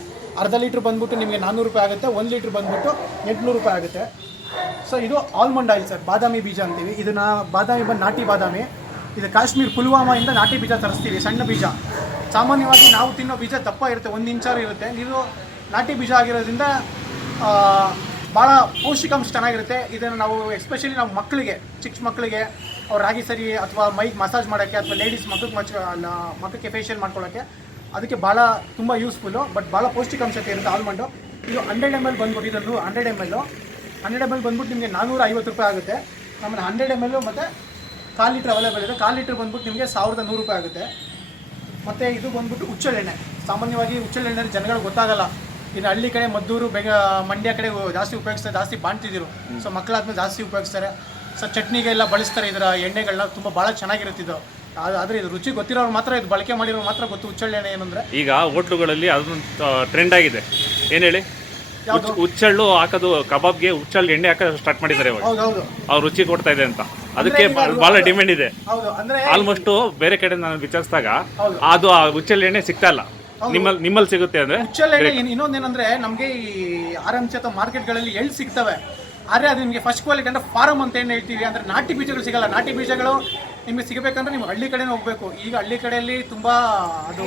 ಅರ್ಧ ಲೀಟ್ರ್ ಬಂದ್ಬಿಟ್ಟು ನಿಮಗೆ ನಾನ್ನೂರು ರೂಪಾಯಿ ಆಗುತ್ತೆ. ಒಂದು ಲೀಟ್ರ್ ಬಂದ್ಬಿಟ್ಟು ಎಂಟುನೂರು ರೂಪಾಯಿ ಆಗುತ್ತೆ. ಸೊ ಇದು ಆಲ್ಮಂಡ್ ಆಯಿಲ್ ಸರ್ ಬಾದಾಮಿ ಬೀಜ ಅಂತೀವಿ. ಇದನ್ನ ಬಾದಾಮಿ ಬಂದು ನಾಟಿ ಬಾದಾಮಿ. ಇದು ಕಾಶ್ಮೀರ್ ಪುಲ್ವಾಮಾಯಿಂದ ನಾಟಿ ಬೀಜ ತರಿಸ್ತೀವಿ, ಸಣ್ಣ ಬೀಜ. ಸಾಮಾನ್ಯವಾಗಿ ನಾವು ತಿನ್ನೋ ಬೀಜ ದಪ್ಪ ಇರುತ್ತೆ. ಒಂದು ಇಂಚಾರು ಇರುತ್ತೆ. ಇದು ನಾಟಿ ಬೀಜ ಆಗಿರೋದ್ರಿಂದ ಭಾಳ ಪೌಷ್ಟಿಕಾಂಶ ಚೆನ್ನಾಗಿರುತ್ತೆ. ಇದನ್ನು ನಾವು ಎಸ್ಪೆಷಲಿ ನಾವು ಮಕ್ಕಳಿಗೆ, ಚಿಕ್ಕ ಮಕ್ಕಳಿಗೆ, ಅವ್ರು ರಾಗಿ ಸರಿ ಅಥವಾ ಮೈಗೆ ಮಸಾಜ್ ಮಾಡೋಕ್ಕೆ ಅಥವಾ ಲೇಡೀಸ್ ಮಕ್ಕಳಿಗೆ ಮಚ್ ಮಕ್ಕಳಿಗೆ ಫೇಶಿಯಲ್ ಮಾಡ್ಕೊಳ್ಳೋಕ್ಕೆ ಅದಕ್ಕೆ ಭಾಳ ತುಂಬ ಯೂಸ್ಫುಲ್ಲು ಬಟ್ ಭಾಳ ಪೌಷ್ಟಿಕಾಂಶತೆ ಇರುತ್ತೆ ಆಲ್ಮಂಡು ಇದು ಹಂಡ್ರೆಡ್ ಎಂ ಎಲ್ ಬಂದ್ಬಿಟ್ಟು ಇದನ್ನು hundred M L hundred M L ಬಂದ್ಬಿಟ್ಟು ನಿಮಗೆ ನಾನ್ನೂರ ಐವತ್ತು ರೂಪಾಯಿ ಆಗುತ್ತೆ. ಆಮೇಲೆ ಹಂಡ್ರೆಡ್ ಎಂ ಎಲ್ಲು ಮತ್ತು ಕಾಲು ಲೀಟ್ರ್ ಅವೈಲೇಬಲ್ ಇದೆ. ಕಾಲು ಲೀಟ್ರ್ ಬಂದ್ಬಿಟ್ಟು ನಿಮಗೆ ಸಾವಿರದ ನೂರು ರೂಪಾಯಿ ಆಗುತ್ತೆ. ಮತ್ತು ಇದು ಬಂದ್ಬಿಟ್ಟು ಹುಚ್ಚಳೆಣ್ಣೆ ಸಾಮಾನ್ಯವಾಗಿ ಹುಚ್ಚಳೆಣ್ಣೆ ಜನಗಳಿಗೆ ಗೊತ್ತಾಗಲ್ಲ. ಇನ್ನು ಹಳ್ಳಿ ಕಡೆ ಮದ್ದೂರು ಬೆಂಗ ಮಂಡ್ಯ ಕಡೆ ಜಾಸ್ತಿ ಉಪಯೋಗಿಸ್ತಾರೆ ಜಾಸ್ತಿ ಬಾಣ್ತಿದ್ರು ಸೊ ಮಕ್ಕಳಾದ್ಮೇಲೆ ಜಾಸ್ತಿ ಉಪಯೋಗಿಸ್ತಾರೆ. ಸೊ ಚಟ್ನಿಗೆಲ್ಲ ಬಳಸ್ತಾರೆ ಇದರ ಎಣ್ಣೆಗಳನ್ನ ತುಂಬ ಭಾಳ ಚೆನ್ನಾಗಿರುತ್ತೆ ಇದು ಆ- ಆದರೆ ಇದು ರುಚಿ ಗೊತ್ತಿರೋರು ಮಾತ್ರ ಇದು ಬಳಕೆ ಮಾಡಿರೋರು ಮಾತ್ರ ಗೊತ್ತು. ಹುಚ್ಚಳ್ಳೆಣ್ಣೆ ಏನಂದ್ರೆ? ಈಗ ಹೋಟ್ಲುಗಳಲ್ಲಿ ಅದೊಂದು ಟ್ರೆಂಡ್ ಆಗಿದೆ. ಏನು ಹೇಳಿ? ಹುಚ್ಚಳ್ಳು ಹಾಕೋದು ಕಬಾಬ್ಗೆ ಹುಚ್ಚಳ್ಳು ಎಣ್ಣೆ ಹಾಕೋದು ಸ್ಟಾರ್ಟ್ ಮಾಡಿದ್ದಾರೆ ಅವ್ರು ರುಚಿ ಕೊಡ್ತಾ ಇದೆ ಅಂತ. ಅದಕ್ಕೆ ಬಹಳ ಡಿಮ್ಯಾಂಡ್ ಇದೆ. ಆಲ್ಮೋಸ್ಟ್ ಬೇರೆ ಕಡೆ ನಾನು ವಿಚಾರಿಸಿದಾಗ. ಅದು ಆ ಹುಚ್ಚಳ್ಳು ಎಣ್ಣೆ ಸಿಗ್ತಾ ಇಲ್ಲ. ನಿಮ್ಮಲ್ಲಿ ನಿಮ್ಮಲ್ಲಿ ಸಿಗುತ್ತೆ ಅಂದ್ರೆ? ಎಣ್ಣೆ ಇನ್ನೊಂದು ಇನ್ನೊಂದೇನಂದ್ರೆ ನಮಗೆ ಈ ಆರ್ ಎಂ ಸಿ ಅಥವಾ ಮಾರ್ಕೆಟ್ಗಳಲ್ಲಿ ಎಳ್ಳು ಸಿಗ್ತವೆ. ಆದರೆ ಅದು ನಿಮಗೆ ಫಸ್ಟ್ ಕ್ವಾಲಿಟಿ ಅಂದ್ರೆ ಫಾರಮ್ ಅಂತ ಏನು ಹೇಳ್ತೀವಿ ಅಂದರೆ ನಾಟಿ ಬೀಜಗಳು ಸಿಗಲ್ಲ. ನಾಟಿ ಬೀಜಗಳು ನಿಮಗೆ ಸಿಗಬೇಕಂದ್ರೆ ನೀವು ಹಳ್ಳಿ ಕಡೆನೇ ಹೋಗಬೇಕು. ಈಗ ಹಳ್ಳಿ ಕಡೆಯಲ್ಲಿ ತುಂಬ ಅದು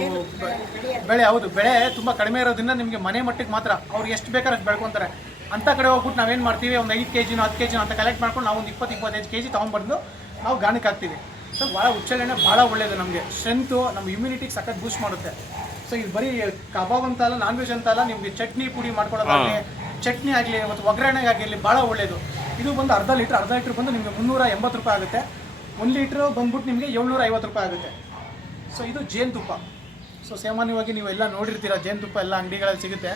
ಬೆಳೆ ಹೌದು ಬೆಳೆ ತುಂಬ ಕಡಿಮೆ ಇರೋದ್ರಿಂದ ನಿಮಗೆ ಮನೆ ಮಟ್ಟಿಗೆ ಮಾತ್ರ ಅವ್ರು ಎಷ್ಟು ಬೇಕಾದ್ರೆ ಅಷ್ಟು ಬೆಳ್ಕೊತಾರೆ. ಅಂಥ ಕಡೆ ಹೋಗ್ಬಿಟ್ಟು ನಾವೇನು ಮಾಡ್ತೀವಿ ಒಂದು ಐದು ಕೆ ಜಿನೋ ಹತ್ತು ಕೆ ಜಿನೋ ಅಂತ ಕಲೆಕ್ಟ್ ಮಾಡ್ಕೊಂಡು ನಾವು ಒಂದು ಇಪ್ಪತ್ತು ಇಪ್ಪತ್ತೈದು ಕೆ ಜಿ ತೊಗೊಂಡ್ಬಂದು ನಾವು ಗಾಣಕ್ಕೆ ಹಾಕ್ತೀವಿ. ಸೊ ಭಾಳ ಹುಚ್ಚಳೆಣ್ಣೆ ಭಾಳ ಒಳ್ಳೆಯದು ನಮಗೆ. ಸ್ಟ್ರೆಂತು ನಮ್ಮ ಇಮ್ಯುನಿಟಿಗೆ ಸಖತ್ ಬೂಸ್ಟ್ ಮಾಡುತ್ತೆ. ಸೊ ಇದು ಬರೀ ಕಬಾಬ್ ಅಂತ ಅಲ್ಲ ನಾನ್ ವೆಜ್ ಅಂತ ಅಲ್ಲ ನಿಮಗೆ ಚಟ್ನಿ ಪುಡಿ ಮಾಡ್ಕೊಳ್ಳೋದಾಗ್ಲಿ ಚಟ್ನಿ ಆಗಲಿ ಮತ್ತು ಒಗ್ಗರಣೆ ಆಗಿರಲಿ ಭಾಳ ಒಳ್ಳೆಯದು ಇದು ಬಂದು ಅರ್ಧ ಲೀಟ್ರ್ ಅರ್ಧ ಲೀಟ್ರ್ ಬಂದು ನಿಮಗೆ ಮುನ್ನೂರ ಎಂಬತ್ತು ರೂಪಾಯಿ ಆಗುತ್ತೆ. ಒಂದು ಲೀಟ್ರ್ ಬಂದ್ಬಿಟ್ಟು ನಿಮಗೆ ಏಳ್ನೂರ ಐವತ್ತು ರೂಪಾಯಿ ಆಗುತ್ತೆ. ಸೊ ಇದು ಜೇನುತುಪ್ಪ. ಸೊ ಸಾಮಾನ್ಯವಾಗಿ ನೀವು ಎಲ್ಲ ನೋಡಿರ್ತೀರ ಜೇನುತುಪ್ಪ ಎಲ್ಲ ಅಂಗಡಿಗಳಲ್ಲಿ ಸಿಗುತ್ತೆ.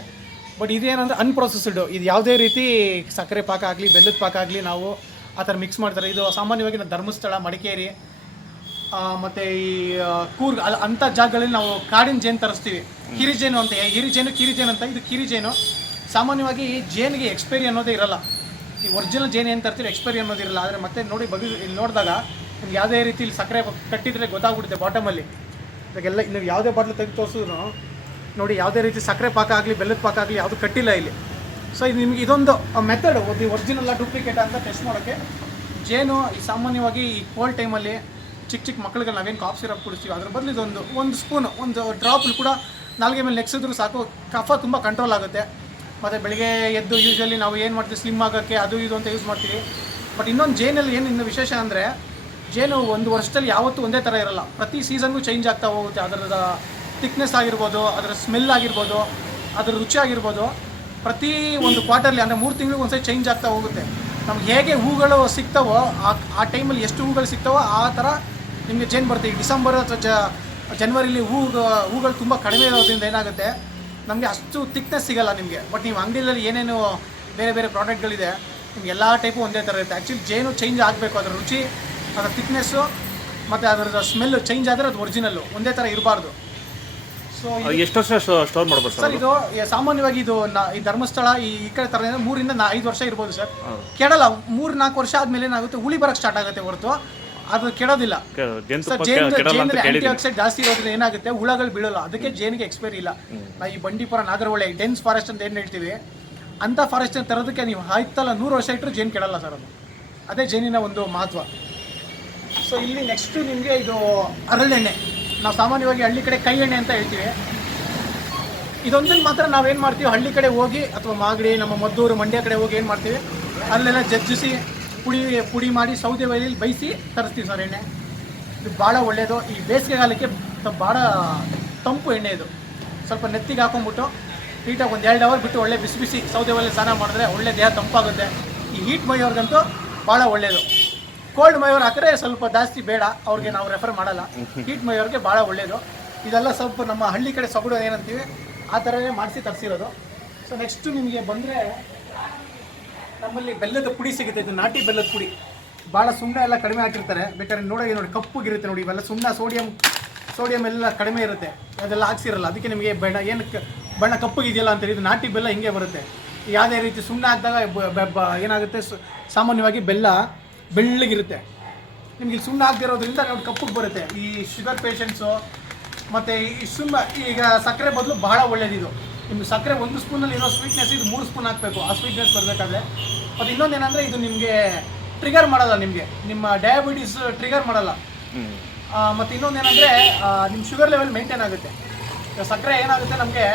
ಬಟ್ ಇದೇನಂದ್ರೆ ಅನ್ಪ್ರೊಸೆಸ್ಡ್ ಇದು ಯಾವುದೇ ರೀತಿ ಸಕ್ಕರೆ ಪಾಕ ಆಗಲಿ ಬೆಲ್ಲದ ಪಾಕ ಆಗಲಿ ನಾವು ಆ ಥರ ಮಿಕ್ಸ್ ಮಾಡ್ತಾರೆ. ಇದು ಸಾಮಾನ್ಯವಾಗಿ ನಾವು ಧರ್ಮಸ್ಥಳ ಮಡಿಕೇರಿ ಮತ್ತೆ ಈ ಕೂರ್ಗ್ ಅಲ್ಲ ಅಂಥ ಜಾಗಗಳಲ್ಲಿ ನಾವು ಕಾಡಿನ ಜೇನು ತರಿಸ್ತೀವಿ. ಕಿರಿಜೇನು ಅಂತ ಹಿರಿಜೇನು ಕಿರಿಜೇನು ಅಂತ ಇದು ಕಿರಿಜೇನು. ಸಾಮಾನ್ಯವಾಗಿ ಈ ಜೇನಿಗೆ ಎಕ್ಸ್ಪೈರಿ ಅನ್ನೋದೇ ಇರಲ್ಲ. ಈ ಒರಿಜಿನಲ್ ಜೇನು ಏನು ತರ್ತೀವಿ ಎಕ್ಸ್ಪೈರಿ ಅನ್ನೋದಿರಲ್ಲ ಆದರೆ ಮತ್ತೆ ನೋಡಿ ಬಗೆ ಇಲ್ಲಿ ನೋಡಿದಾಗ ನಿಮ್ಗೆ ಯಾವುದೇ ರೀತಿ ಇಲ್ಲಿ ಸಕ್ಕರೆ ಕಟ್ಟಿದ್ರೆ ಗೊತ್ತಾಗ್ಬಿಡುತ್ತೆ ಬಾಟಮಲ್ಲಿ ಇವಾಗೆಲ್ಲ ನೀವು ಯಾವುದೇ ಬಾಟ್ಲು ತೆಗೆದು ತೋರಿಸಿದ್ರು ನೋಡಿ ಯಾವುದೇ ರೀತಿ ಸಕ್ಕರೆ ಪಾಕ ಆಗಲಿ ಬೆಲ್ಲದ ಪಾಕ ಆಗಲಿ ಯಾವುದು ಕಟ್ಟಿಲ್ಲ ಇಲ್ಲಿ. ಸೊ ಇದು ನಿಮಗೆ ಇದೊಂದು ಮೆಥಡ್ ಒಂದು ಒರಿಜಿನಲ್ ಡೂಪ್ಲಿಕೇಟ್ ಅಂತ ಟೆಸ್ಟ್ ಮಾಡೋಕ್ಕೆ ಜೇನು ಈ ಸಾಮಾನ್ಯವಾಗಿ ಈ ಕೋಲ್ಡ್ ಟೈಮಲ್ಲಿ ಚಿಕ್ಕ ಚಿಕ್ಕ ಮಕ್ಕಳಿಗೆ ನಾವೇನು ಕಾಫ್ ಸಿರಪ್ ಕುಡಿಸ್ತೀವಿ. ಅದ್ರ ಬದಲು ಇದೊಂದು, ಒಂದು ಸ್ಪೂನ್ ಒಂದು ಡ್ರಾಪ್ ಕೂಡ ನಾಲ್ಗೆ ಮೇಲೆ ನೆಕ್ಸಿದ್ರು ಸಾಕು. ಕಫ ತುಂಬ ಕಂಟ್ರೋಲ್ ಆಗುತ್ತೆ. ಮತ್ತು ಬೆಳಿಗ್ಗೆ ಎದ್ದು ಯೂಶ್ವಲಿ ನಾವು ಏನು ಮಾಡ್ತೀವಿ ಸ್ಲಿಮ್ ಆಗೋಕ್ಕೆ ಅದು ಇದು ಅಂತ ಯೂಸ್ ಮಾಡ್ತೀವಿ. ಬಟ್ ಇನ್ನೊಂದು ಜೇನಲ್ಲಿ ಏನು ಇನ್ನು ವಿಶೇಷ ಅಂದರೆ ಜೇನು ಒಂದು ವರ್ಷದಲ್ಲಿ ಯಾವತ್ತೂ ಒಂದೇ ಥರ ಇರಲ್ಲ. ಪ್ರತಿ ಸೀಸನ್ಗೂ ಚೇಂಜ್ ಆಗ್ತಾ ಹೋಗುತ್ತೆ. ಅದರ ಥಿಕ್ನೆಸ್ ಆಗಿರ್ಬೋದು, ಅದರ ಸ್ಮೆಲ್ ಆಗಿರ್ಬೋದು, ಅದರ ರುಚಿ ಆಗಿರ್ಬೋದು. ಪ್ರತಿ ಒಂದು ಕ್ವಾರ್ಟರ್ಲಿ ಅಂದರೆ ಮೂರು ತಿಂಗಳಿಗೆ ಒಂದ್ಸರಿ ಚೇಂಜ್ ಆಗ್ತಾ ಹೋಗುತ್ತೆ. ನಮ್ಗೆ ಹೇಗೆ ಹೂಗಳು ಸಿಗ್ತಾವೋ, ಆ ಆ ಟೈಮಲ್ಲಿ ಎಷ್ಟು ಹೂಗಳು ಸಿಗ್ತಾವೋ, ಆ ಥರ ನಿಮಗೆ ಚೇಂಜ್ ಬರುತ್ತೆ. ಈ ಡಿಸೆಂಬರ್ ಅಥವಾ ಜ ಜನವರಿಲಿ ಹೂ ಹೂಗಳು ತುಂಬ ಕಡಿಮೆ ಇರೋದ್ರಿಂದ ಏನಾಗುತ್ತೆ? ನಮಗೆ ಅಷ್ಟು ತಿಕ್ನೆಸ್ ಸಿಗಲ್ಲ ನಿಮಗೆ. ಬಟ್ ನೀವು ಅಂಗಡಿಯಲ್ಲಿ ಏನೇನು ಬೇರೆ ಬೇರೆ ಪ್ರಾಡಕ್ಟ್ಗಳಿದೆ ನಿಮ್ಗೆ ಎಲ್ಲ ಟೈಪು ಒಂದೇ ಥರ ಇರುತ್ತೆ. ಆ್ಯಕ್ಚುಲಿ ಜೇನು ಚೇಂಜ್ ಆಗಬೇಕು. ಅದರ ರುಚಿ ಅದರ ತಿಕ್ನೆಸ್ಸು ಮತ್ತು ಅದರ ಸ್ಮೆಲ್ ಚೇಂಜ್ ಆದರೆ ಅದು ಒರಿಜಿನಲ್ಲು ಒಂದೇ ಥರ ಇರಬಾರ್ದು. ಸೊ ಎಷ್ಟು ವರ್ಷ ಸ್ಟೋರ್ ಮಾಡ್ಬೋದು ಸರ್ ಸರ್ ಇದು ಸಾಮಾನ್ಯವಾಗಿ ಇದು ನಾ ಈ ಧರ್ಮಸ್ಥಳ ಈ ಈ ಕಡೆ ಥರ ಮೂರಿಂದ ನಾ ಐದು ವರ್ಷ ಇರ್ಬೋದು ಸರ್. ಕೆಡಲ್ಲ ಮೂರು ನಾಲ್ಕು ವರ್ಷ ಆದಮೇಲೆ ಏನಾಗುತ್ತೆ? ಹುಳಿ ಬರೋಕ್ಕೆ ಸ್ಟಾರ್ಟ್ ಆಗುತ್ತೆ ಹೊರತು. ಅದು ಕೆಡೋದಿಲ್ಲ. ಸರ್ ಅಂತ ಆಂಟಿ ಆಕ್ಸೈಡ್ ಜಾಸ್ತಿ ಇರೋದ್ರಿಂದ ಏನಾಗುತ್ತೆ? ಹುಳಗಳು ಬೀಳಲ್ಲ. ಅದಕ್ಕೆ ಜೇನಿಗೆ ಎಕ್ಸ್ಪೈರಿ ಇಲ್ಲ. ನಾವು ಈ ಬಂಡೀಪುರ ನಾಗರಹೊಳೆ ಡೆನ್ಸ್ ಫಾರೆಸ್ಟ್ ಅಂತ ಏನು ಹೇಳ್ತೀವಿ? ಅಂಥ ಫಾರೆಸ್ಟ್ ತರೋದಕ್ಕೆ ನೀವು ಆಯ್ತಲ್ಲ ನೂರು ವರ್ಷ ಇಟ್ಟರು ಜೇನು ಕೆಡಲ್ಲ ಸರ್ ಅದು. ಅದೇ ಜೇನಿನ ಒಂದು ಮಹತ್ವ. ಸೊ ಇಲ್ಲಿ ನೆಕ್ಸ್ಟ್ ನಿಮಗೆ ಇದು ಅರಳೆಣ್ಣೆ. ನಾವು ಸಾಮಾನ್ಯವಾಗಿ ಹಳ್ಳಿ ಕಡೆ ಕೈ ಎಣ್ಣೆ ಅಂತ ಹೇಳ್ತೀವಿ. ಇದೊಂದನ್ನು ಮಾತ್ರ ನಾವೇನು ಮಾಡ್ತೀವಿ? ಹಳ್ಳಿ ಕಡೆ ಹೋಗಿ ಅಥವಾ ಮಾಗಡಿ ನಮ್ಮ ಮದ್ದೂರು ಮಂಡ್ಯ ಕಡೆ ಹೋಗಿ ಏನು ಮಾಡ್ತೀವಿ? ಅಲ್ಲೆಲ್ಲ ಜಜ್ಜಿಸಿ ಪುಡಿ ಪುಡಿ ಮಾಡಿ ಸೌದೆ ಒಲೆಯಲ್ಲಿ ಬೇಯಿಸಿ ತರಿಸ್ತೀವಿ ಸರ್ ಎಣ್ಣೆ. ಇದು ಭಾಳ ಒಳ್ಳೆಯದು ಈ ಬೇಸಿಗೆಗಾಲಕ್ಕೆ ಭಾಳ ತಂಪು ಎಣ್ಣೆ ಇದು. ಸ್ವಲ್ಪ ನೆತ್ತಿಗೆ ಹಾಕೊಂಡ್ಬಿಟ್ಟು ಹೀಟಾಗಿ ಒಂದು ಎರಡು ಅವರ್ ಬಿಟ್ಟು ಒಳ್ಳೆ ಬಿಸಿ ಬಿಸಿ ಸೌದೆ ಒಲೆ ಸ್ನಾನ ಮಾಡಿದ್ರೆ ಒಳ್ಳೆ ದೇಹ ತಂಪಾಗುತ್ತೆ. ಈ ಹೀಟ್ ಮೈಯವ್ರಿಗಂತೂ ಭಾಳ ಒಳ್ಳೆಯದು ಕೋಲ್ಡ್ ಮೈಯವ್ರು ಹಾಕಿದ್ರೆ ಸ್ವಲ್ಪ ಜಾಸ್ತಿ ಬೇಡ. ಅವ್ರಿಗೆ ನಾವು ರೆಫರ್ ಮಾಡಲ್ಲ. ಹೀಟ್ ಮೈಯವ್ರಿಗೆ ಭಾಳ ಒಳ್ಳೆಯದು ಇದೆಲ್ಲ ಸ್ವಲ್ಪ ನಮ್ಮ ಹಳ್ಳಿ ಕಡೆ ಸೊಗಡು ಏನಂತೀವಿ, ಆ ಥರನೇ ಮಾಡಿಸಿ ತರಿಸಿರೋದು. ಸೊ ನೆಕ್ಸ್ಟು ನಿಮಗೆ ಬಂದರೆ ನಮ್ಮಲ್ಲಿ ಬೆಲ್ಲದ ಪುಡಿ ಸಿಗುತ್ತೆ, ಇದು ನಾಟಿ ಬೆಲ್ಲದ ಪುಡಿ. ಭಾಳ ಸುಣ್ಣ ಎಲ್ಲ ಕಡಿಮೆ ಹಾಕಿರ್ತಾರೆ. ಬೇಕಾದ್ರೆ ನೋಡಿ ನೋಡಿ ಕಪ್ಪುಗಿರುತ್ತೆ ನೋಡಿ, ಇವೆಲ್ಲ ಸುಣ್ಣ, ಸೋಡಿಯಂ ಸೋಡಿಯಂ ಎಲ್ಲ ಕಡಿಮೆ ಇರುತ್ತೆ. ಅದೆಲ್ಲ ಹಾಕ್ಸಿರಲ್ಲ, ಅದಕ್ಕೆ ನಿಮಗೆ ಬಣ್ಣ ಏನು ಬಣ್ಣ ಕಪ್ಪಗಿದೆಯಲ್ಲ ಅಂತೇಳಿ ಇದು ನಾಟಿ ಬೆಲ್ಲ ಹಿಂಗೆ ಬರುತ್ತೆ. ಯಾವುದೇ ರೀತಿ ಸುಣ್ಣ ಹಾಕಿದಾಗ ಏನಾಗುತ್ತೆ ಸಾಮಾನ್ಯವಾಗಿ ಬೆಲ್ಲ ಬೆಳ್ಳಗಿರುತ್ತೆ. ನಿಮಗೆ ಸುಣ್ಣ ಆಗದಿರೋದ್ರಿಂದ ನೋಡಿ ಕಪ್ಪುಗೆ ಬರುತ್ತೆ. ಈ ಶುಗರ್ ಪೇಷಂಟ್ಸು ಮತ್ತು ಈ ಸುಮ್ಮ ಈಗ ಸಕ್ಕರೆ ಬದಲು ಬಹಳ ಒಳ್ಳೇದಿದು. ನಿಮ್ಗೆ ಸಕ್ಕರೆ ಒಂದು ಸ್ಪೂನಲ್ಲಿ ಇರೋ ಸ್ವೀಟ್ನೆಸ್ ಇದು ಮೂರು ಸ್ಪೂನ್ ಹಾಕಬೇಕು. ಆ ಸ್ವೀಟ್ನೆಸ್ ಬರಬೇಕಾದ್ರೆ. ಮತ್ತು ಇನ್ನೊಂದು ಏನಂದರೆ ಇದು ನಿಮಗೆ ಟ್ರಿಗರ್ ಮಾಡಲ್ಲ ನಿಮಗೆ. ನಿಮ್ಮ ಡಯಾಬಿಟೀಸ್ ಟ್ರಿಗರ್ ಮಾಡಲ್ಲ. ಮತ್ತು ಇನ್ನೊಂದು ಏನಂದರೆ ನಿಮ್ಮ ಶುಗರ್ ಲೆವೆಲ್ ಮೇಂಟೈನ್ ಆಗುತ್ತೆ. ಸಕ್ಕರೆ ಏನಾಗುತ್ತೆ ನಮಗೆ